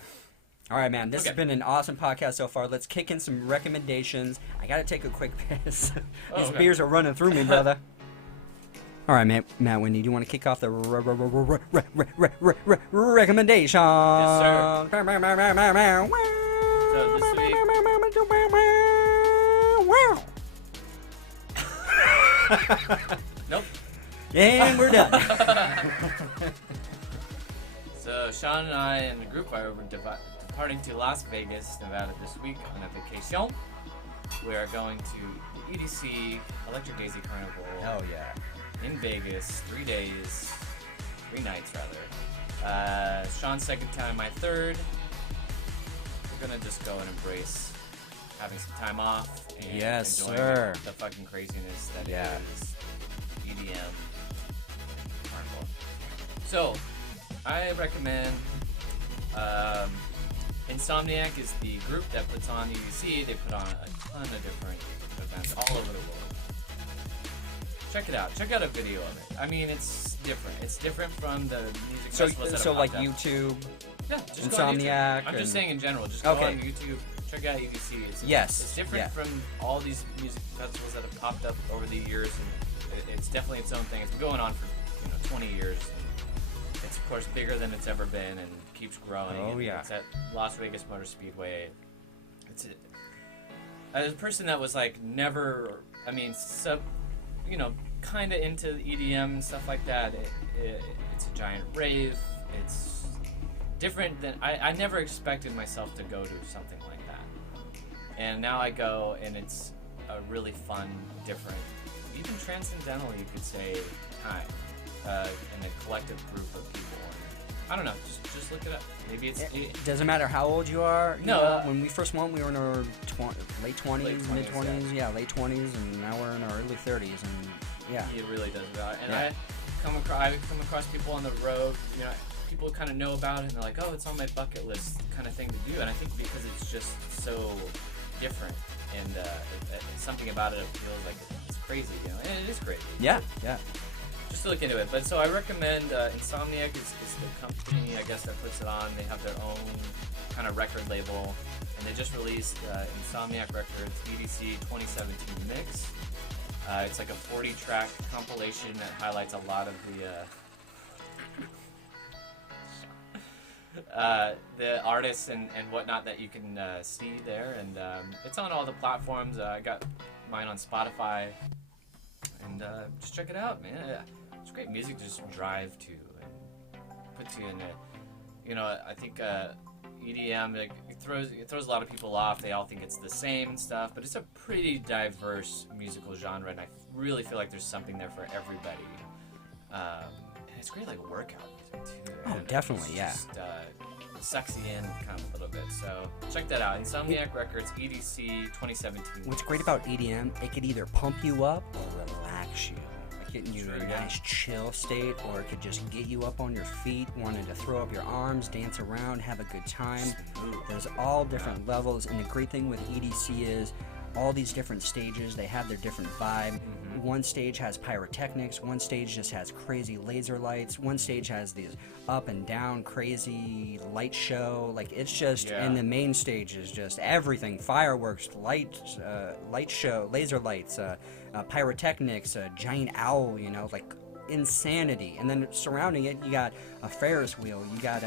All right, man. This has been an awesome podcast so far. Let's kick in some recommendations. I gotta take a quick piss. These beers are running through me, brother. All right, Matt Windy, do you want to kick off the recommendation? Yes, sir. So this week. Nope. And we're done. So Sean and I and the group are departing to Las Vegas, Nevada this week on a vacation. We are going to the EDC Electric Daisy Carnival. Hell yeah. In Vegas, 3 days, 3 nights rather. Sean's second time, my third. We're gonna just go and embrace having some time off and enjoying the fucking craziness that is EDM Carnival. So, I recommend Insomniac is the group that puts on EDC. They put on a ton of different events all over the world. Check it out. Check out a video of it. I mean, it's different. It's different from the music festivals that so have like popped up. YouTube, Yeah, just go on Insomniac. YouTube. I'm just saying in general. Just go on YouTube. Check out EDC. It's different from all these music festivals that have popped up over the years, and it's definitely its own thing. It's been going on for 20 years. And it's of course bigger than it's ever been, and keeps growing. Oh yeah. It's at Las Vegas Motor Speedway. It's as a person that was like never. I mean, kind of into EDM and stuff like that. It's a giant rave. It's different than I never expected myself to go to something like that. And now I go, and it's a really fun, different, even transcendental, you could say, time in a collective group of people. I don't know. Just look it up. Maybe it doesn't matter how old you are. No. When we first went, we were in our late 20s, mid 20s. Yeah, late 20s, and now we're in our early 30s, and yeah. It really does about it. And I come across people on the road. People kind of know about it, and they're like, "Oh, it's on my bucket list," kind of thing to do. And I think because it's just so different, and it's something about it feels like it's crazy, and it is crazy. Yeah. Just to look into it. But so I recommend Insomniac is the company, I guess, that puts it on. They have their own kind of record label, and they just released Insomniac Records EDC 2017 Mix. It's like a 40-track compilation that highlights a lot of the artists and whatnot that you can see there, and it's on all the platforms. I got mine on Spotify, and just check it out, man. It's great music to just drive to and puts you in a, I think EDM it throws a lot of people off. They all think it's the same stuff, but it's a pretty diverse musical genre, and I really feel like there's something there for everybody. And it's great, like workout music too. Oh, definitely, Just sucks you in kind of a little bit. So check that out. Insomniac Records EDC 2017. What's great about EDM, it could either pump you up or relax you. Getting you in a nice chill state, or it could just get you up on your feet, wanting to throw up your arms, dance around, have a good time. There's all different levels, and the great thing with EDC is all these different stages. They have their different vibe. One stage has pyrotechnics. One stage just has crazy laser lights. One stage has these up and down crazy light show. Like, it's just, and the main stage is just everything: fireworks, light show, laser lights, pyrotechnics, a giant owl, you know, like insanity. And then surrounding it, you got a Ferris wheel, you got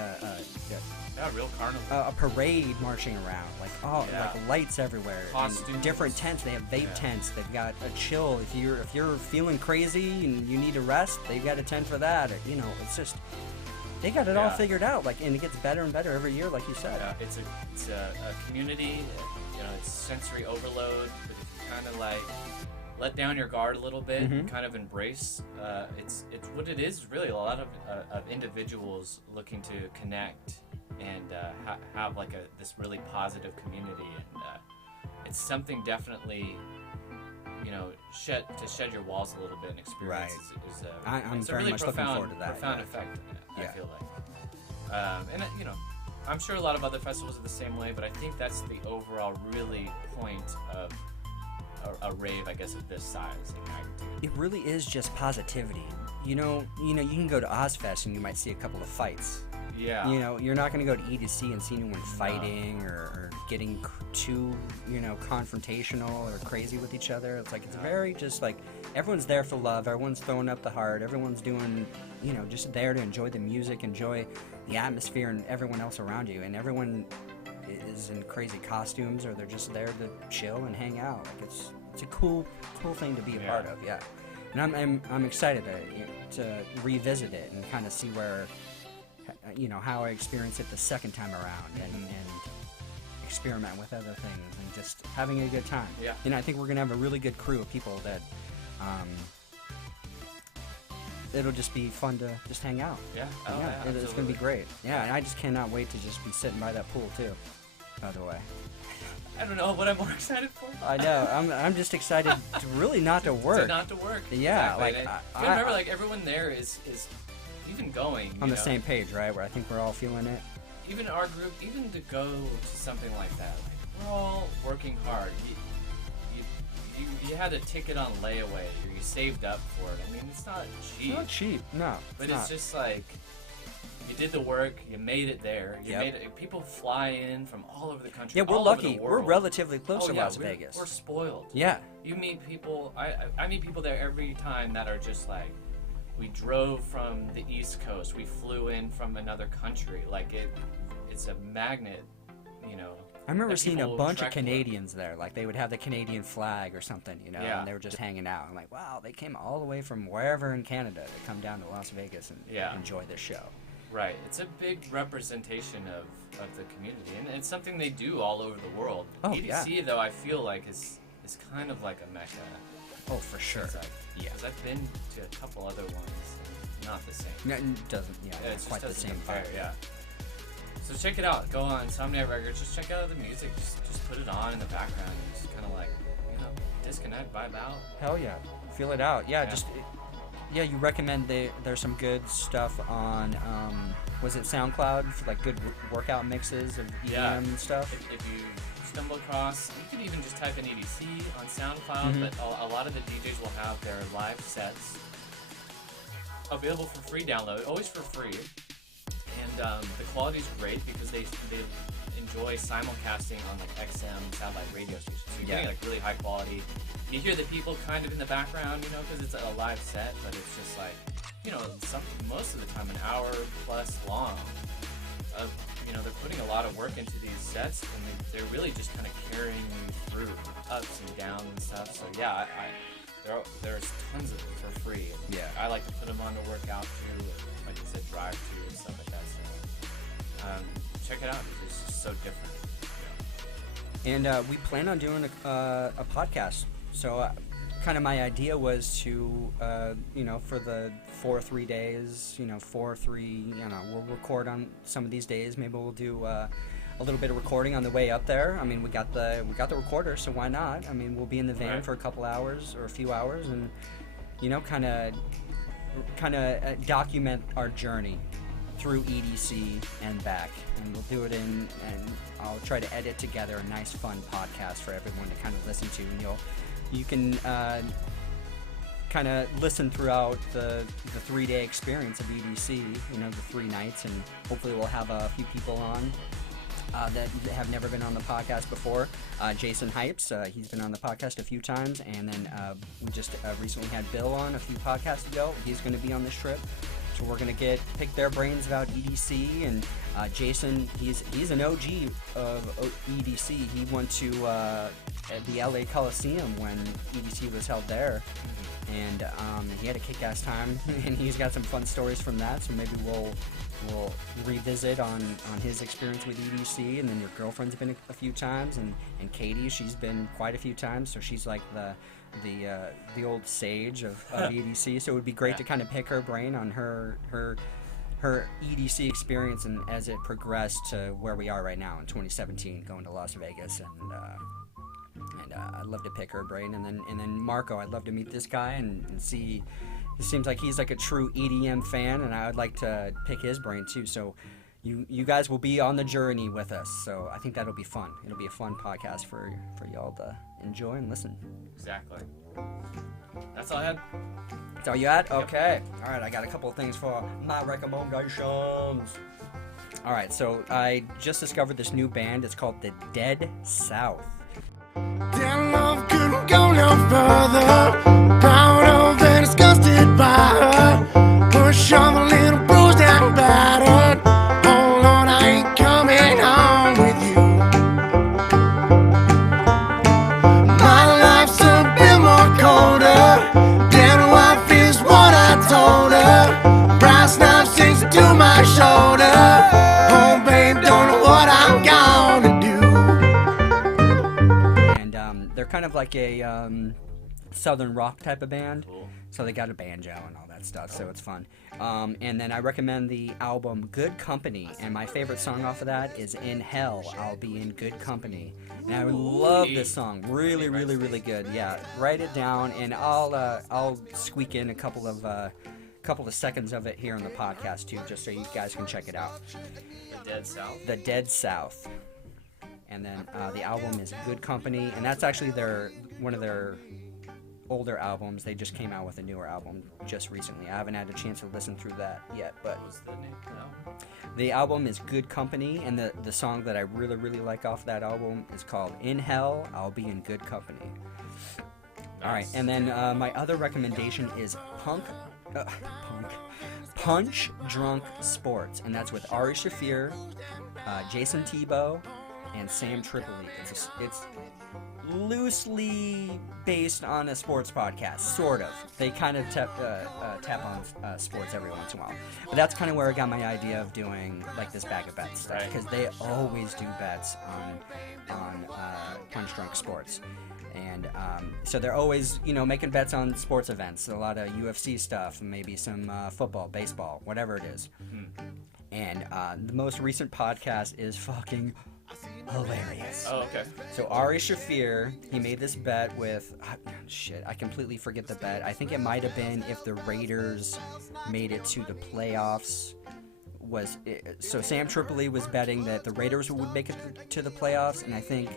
real carnival. a parade marching around, like like lights everywhere, and different tents. They have vape tents. They've got a chill. If you're feeling crazy and you need to rest, they've got a tent for that. Or, you know, it's just, they got it all figured out. Like, and it gets better and better every year, like you said. Yeah, it's a community. You know, it's sensory overload. But if you kind of like let down your guard a little bit and kind of embrace, it's what it is really. A lot of individuals looking to connect and have like this really positive community, and it's something definitely, you know, shed your walls a little bit and experience. I'm it's very a really much profound, looking forward to that. Profound effect. I feel like, and you know, I'm sure a lot of other festivals are the same way, but I think that's the overall really point of a rave, I guess, of this size and magnitude. It really is just positivity. You know, you can go to Ozfest and you might see a couple of fights. Yeah. You know, you're not going to go to EDC and see anyone fighting or getting too, you know, confrontational or crazy with each other. It's like, it's very just like, everyone's there for love. Everyone's throwing up the heart. Everyone's doing, you know, just there to enjoy the music, enjoy the atmosphere and everyone else around you. And everyone is in crazy costumes, or they're just there to chill and hang out. Like, it's a cool thing to be a part of. Yeah. And I'm excited to revisit it and kind of see where, you know, how I experience it the second time around, and experiment with other things and just having a good time. Yeah. You know, I think we're gonna have a really good crew of people that it'll just be fun to just hang out. Yeah. It's gonna be great. Yeah, and I just cannot wait to just be sitting by that pool too, by the way. I don't know what I'm more excited for. I know. I'm just excited to really not to work. Not to work. Yeah, exactly. like I remember, like, everyone there is even going on the same page, right? Where I think we're all feeling it. Even our group, even to go to something like that, like, we're all working hard. You had a ticket on layaway, or you saved up for it. I mean, it's not cheap. It's not cheap, no. But it's just like, you did the work, you made it there. Made it. People fly in from all over the country. Yeah, we're lucky. We're relatively close to Las Vegas. Vegas. We're spoiled. Yeah. You meet people. I meet people there every time that are just like, we drove from the East Coast. We flew in from another country. Like, it's a magnet, you know. I remember seeing a bunch of Canadians there. Like, they would have the Canadian flag or something, you know, and they were just hanging out. I'm like, wow, they came all the way from wherever in Canada to come down to Las Vegas and enjoy this show. Right. It's a big representation of the community, and it's something they do all over the world. Oh, EDC, though, I feel like is kind of like a mecca. Oh, for sure. Because I've been to a couple other ones, and not the same. No, it doesn't. Yeah, it's quite the same compare, yeah. So check it out. Go on Insomniac Records. Just check out the music. Just put it on in the background. And just kind of like, you know, disconnect, vibe out. Hell yeah, feel it out. Yeah, just. Yeah, you recommend there's some good stuff on, was it SoundCloud, for like good workout mixes of EDM stuff? If you stumble across, you can even just type in EDC on SoundCloud, but a lot of the DJs will have their live sets available for free download, always for free. And the quality's great because they enjoy simulcasting on like XM satellite radio stations. So you're getting like really high quality. You hear the people kind of in the background, you know, because it's a live set, but it's just like, you know, most of the time an hour plus long. You know, they're putting a lot of work into these sets, and they're really just kind of carrying you through ups and downs and stuff. So yeah, there's tons of it for free. Yeah. I like to put them on to work out to, like you said, drive to and stuff like that. So check it out. It's just so different. Yeah. And we plan on doing a podcast. So kind of my idea was to, you know, for the 4-3 days, you know, 4-3, you know, we'll record on some of these days. Maybe we'll do a little bit of recording on the way up there. I mean, we got the recorder, so why not? I mean, we'll be in the van for a couple hours or a few hours, and, you know, kind of document our journey through EDC and back, and we'll do it and I'll try to edit together a nice, fun podcast for everyone to kind of listen to, and you can kind of listen throughout the 3-day experience of EDC, the 3 nights, and hopefully we'll have a few people on that have never been on the podcast before. Jason Hypes, he's been on the podcast a few times, and then we just recently had Bill on a few podcasts ago. He's going to be on this trip, so we're going to pick their brains about EDC. And Jason, he's an OG of EDC. He went to the LA Coliseum when EDC was held there, and he had a kick-ass time, and he's got some fun stories from that, so maybe we'll revisit on his experience with EDC. And then your girlfriend's been a few times, and Katie, she's been quite a few times, so she's like the old sage of EDC, so it would be great to kind of pick her brain on her EDC experience and as it progressed to where we are right now in 2017, going to Las Vegas, and I'd love to pick her brain. And then Marco, I'd love to meet this guy and see. It seems like he's like a true EDM fan, and I would like to pick his brain too. So you guys will be on the journey with us. So I think that'll be fun. It'll be a fun podcast for y'all to enjoy and listen. Exactly. That's all I had. That's all you had? Okay. All right, I got a couple of things for my recommendations. All right, so I just discovered this new band. It's called The Dead South. Damn, love couldn't go no further. Proud of and disgusted by her. Push on the little bruised and battered. Oh Lord, I ain't coming home with you. My life's a bit more colder. Damn, wife is what I told her. Brass knife sticks to my shoulder. Oh babe, don't know what I'm gonna do. They're kind of like a southern rock type of band, Cool. so they got a banjo and all that stuff, so it's fun. And then I recommend the album Good Company, and my favorite song off of that is In Hell, I'll Be in Good Company. And I love this song, really, really, really good. Yeah, write it down, and I'll squeak in a couple of seconds of it here on the podcast too, just so you guys can check it out. The Dead South. The Dead South. And then the album is Good Company, and that's actually one of their older albums. They just came out with a newer album just recently. I haven't had a chance to listen through that yet, but What was the name of the album? the album is Good Company, and the song that I really, really like off that album is called In Hell, I'll Be in Good Company. All right, and then my other recommendation is Punch Drunk Sports, and that's with Ari Shaffir, Jason Tebow, and Sam Tripoli. It's loosely based on a sports podcast, sort of. They kind of tap on sports every once in a while. But that's kind of where I got my idea of doing like this bag of bets stuff, because they always do bets on Punch Drunk Sports. And so they're always, making bets on sports events, a lot of UFC stuff, maybe some football, baseball, whatever it is. And the most recent podcast is fucking hilarious. Oh, okay. So Ari Shaffir, he made this bet with, I completely forget the bet. I think it might have been if the Raiders made it to the playoffs. So Sam Tripoli was betting that the Raiders would make it to the playoffs, and I think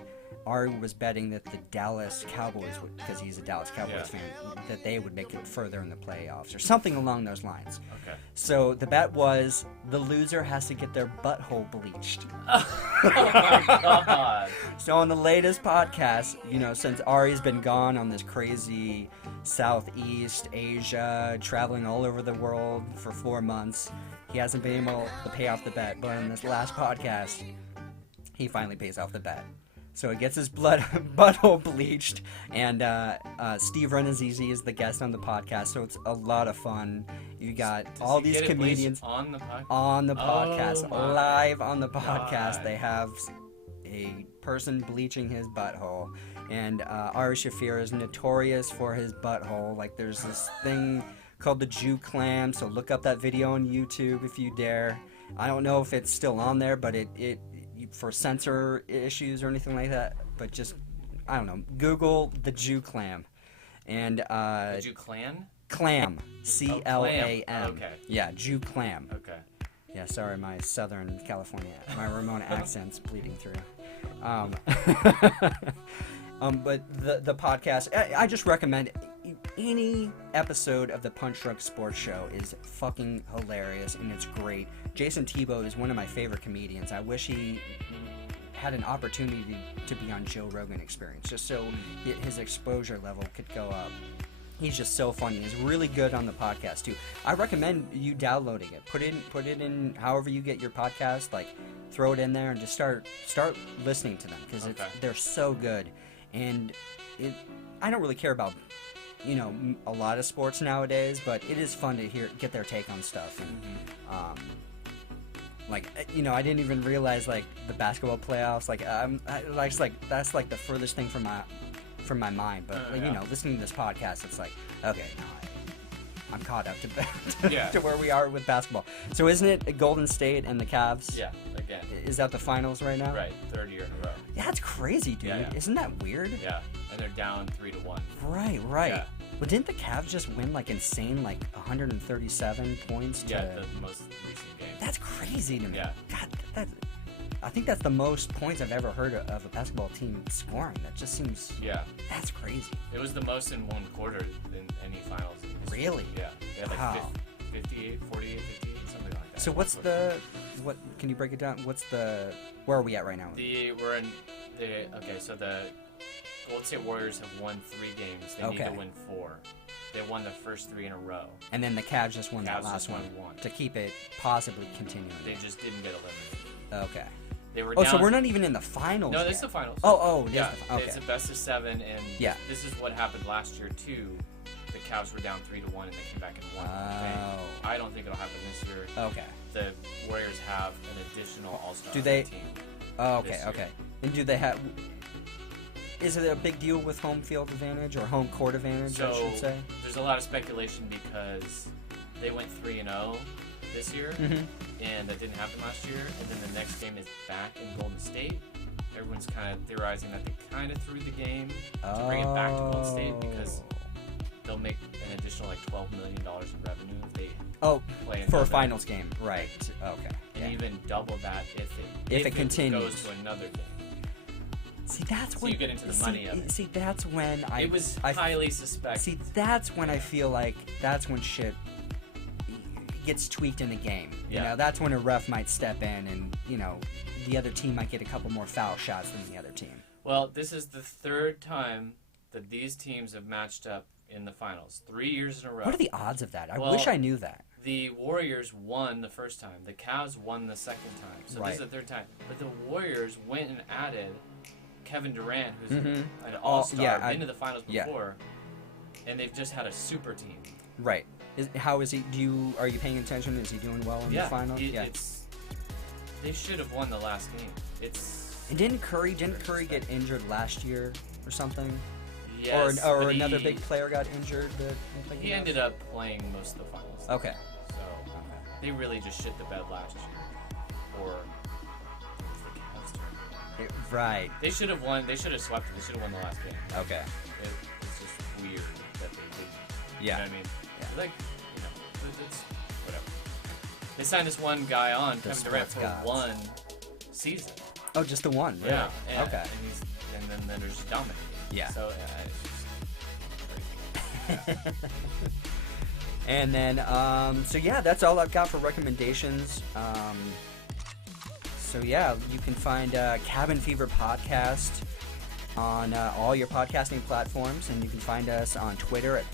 Ari was betting that the Dallas Cowboys would, because he's a Dallas Cowboys fan, that they would make it further in the playoffs or something along those lines. Okay. So the bet was the loser has to get their butthole bleached. Oh my god. So on the latest podcast, since Ari's been gone on this crazy Southeast Asia, traveling all over the world for 4 months, he hasn't been able to pay off the bet. But on this last podcast, he finally pays off the bet. So he gets his butthole bleached, and Steve Renazizi is the guest on the podcast, so it's a lot of fun. You got all these comedians on the podcast. Live on the podcast. God. They have a person bleaching his butthole, and Ari Shaffir is notorious for his butthole. Like, there's this thing called the Jew clam, so look up that video on YouTube if you dare. I don't know if it's still on there, but it for censor issues or anything like that, but just, I don't know, Google the Jew clam. And The Jew clan? clam, C-L-A-M. Okay. Yeah, Jew clam. Okay. Yeah, sorry, my Southern California, my Ramona accent's bleeding through. But the podcast, I just recommend any episode of the Punch Drunk Sports Show is fucking hilarious and it's great. Jason Tebow is one of my favorite comedians. I wish he had an opportunity to be on Joe Rogan Experience, just so his exposure level could go up. He's just so funny. He's really good on the podcast too. I recommend you downloading it. Put it in however you get your podcast. Like, throw it in there and just start listening to them because they're so good. And I don't really care about a lot of sports nowadays, but it is fun to get their take on stuff. And I didn't even realize like the basketball playoffs. That's like the furthest thing from my mind, but listening to this podcast, it's like, okay, now I'm caught up to where we are with basketball. So isn't it Golden State and the Cavs? Yeah, again. Is that the finals right now? Right, third year in a row. Yeah, that's crazy, dude. Yeah. Isn't that weird? Yeah, and they're down 3-1. Right. Yeah. But didn't the Cavs just win like insane, like 137 points? Yeah, the most recent game. That's crazy to me. Yeah. God, I think that's the most points I've ever heard of a basketball team scoring. That just seems... Yeah. That's crazy. It was the most in one quarter in any finals in history. Really? Yeah. They had like 58, 48, 58, something like that. So what, can you break it down? Where are we at right now? So the Golden State Warriors have won 3 games. They need to win 4. They won the first 3 in a row. And then the Cavs just won that last one to keep it possibly continuing. They just didn't get eliminated. Okay. They were down. So we're not even in the finals No, yet. this is the finals. Yeah. Okay. It's a best of 7, and this is what happened last year too. The Cavs were down 3-1, and they came back and won. Oh. I don't think it'll happen this year. Okay. The Warriors have an additional All-Star Do they? team. Oh, okay. And do they have? Is it a big deal with home field advantage or home court advantage? I should say. There's a lot of speculation because they went 3-0 this year, and that didn't happen last year. And then the next game is back in Golden State. Everyone's kind of theorizing that they kind of threw the game to bring it back to Golden State because they'll make an additional like $12 million in revenue if they play for a finals game, right? Okay. And even double that if it continues. Goes to another game. See, that's when you get into the money of it. See, that's when it was highly suspect. See, that's when I feel like that's when shit gets tweaked in the game. You know, that's when a ref might step in and, the other team might get a couple more foul shots than the other team. Well, this is the 3rd time that these teams have matched up in the finals. 3 years in a row. What are the odds of that? I wish I knew that. The Warriors won the first time. The Cavs won the second time. So this is the 3rd time. But the Warriors went and added Kevin Durant, who's an all-star, been to the finals before, and they've just had a super team. Right. How is he? Are you paying attention? Is he doing well in the finals? They should have won the last game. And didn't Curry get injured last year or something? Yes. Or another big player got injured. He ended up playing most of the finals. Okay. So they really just shit the bed last year. Or right. They should have won. They should have swept. They should have won the last game. Okay. It's just weird that they didn't. Yeah. You know what I mean? Yeah. Like, it's whatever. They signed this one guy on, Kevin Durant, for one season. Oh, just the one. Really? Yeah. Okay. And then they're just dominating. Yeah. So it's just crazy. And then, that's all I've got for recommendations. You can find Cabin Fever Podcast on all your podcasting platforms, and you can find us on Twitter at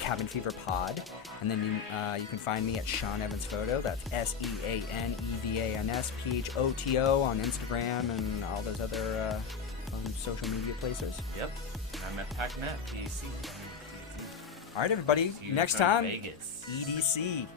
Cabin Fever Pod, and then you can find me at Sean Evans Photo. That's SeanEvans PHOTO on Instagram and all those other social media places. Yep. I'm at PacMat, PAC. All right, everybody. Next time, Vegas. EDC.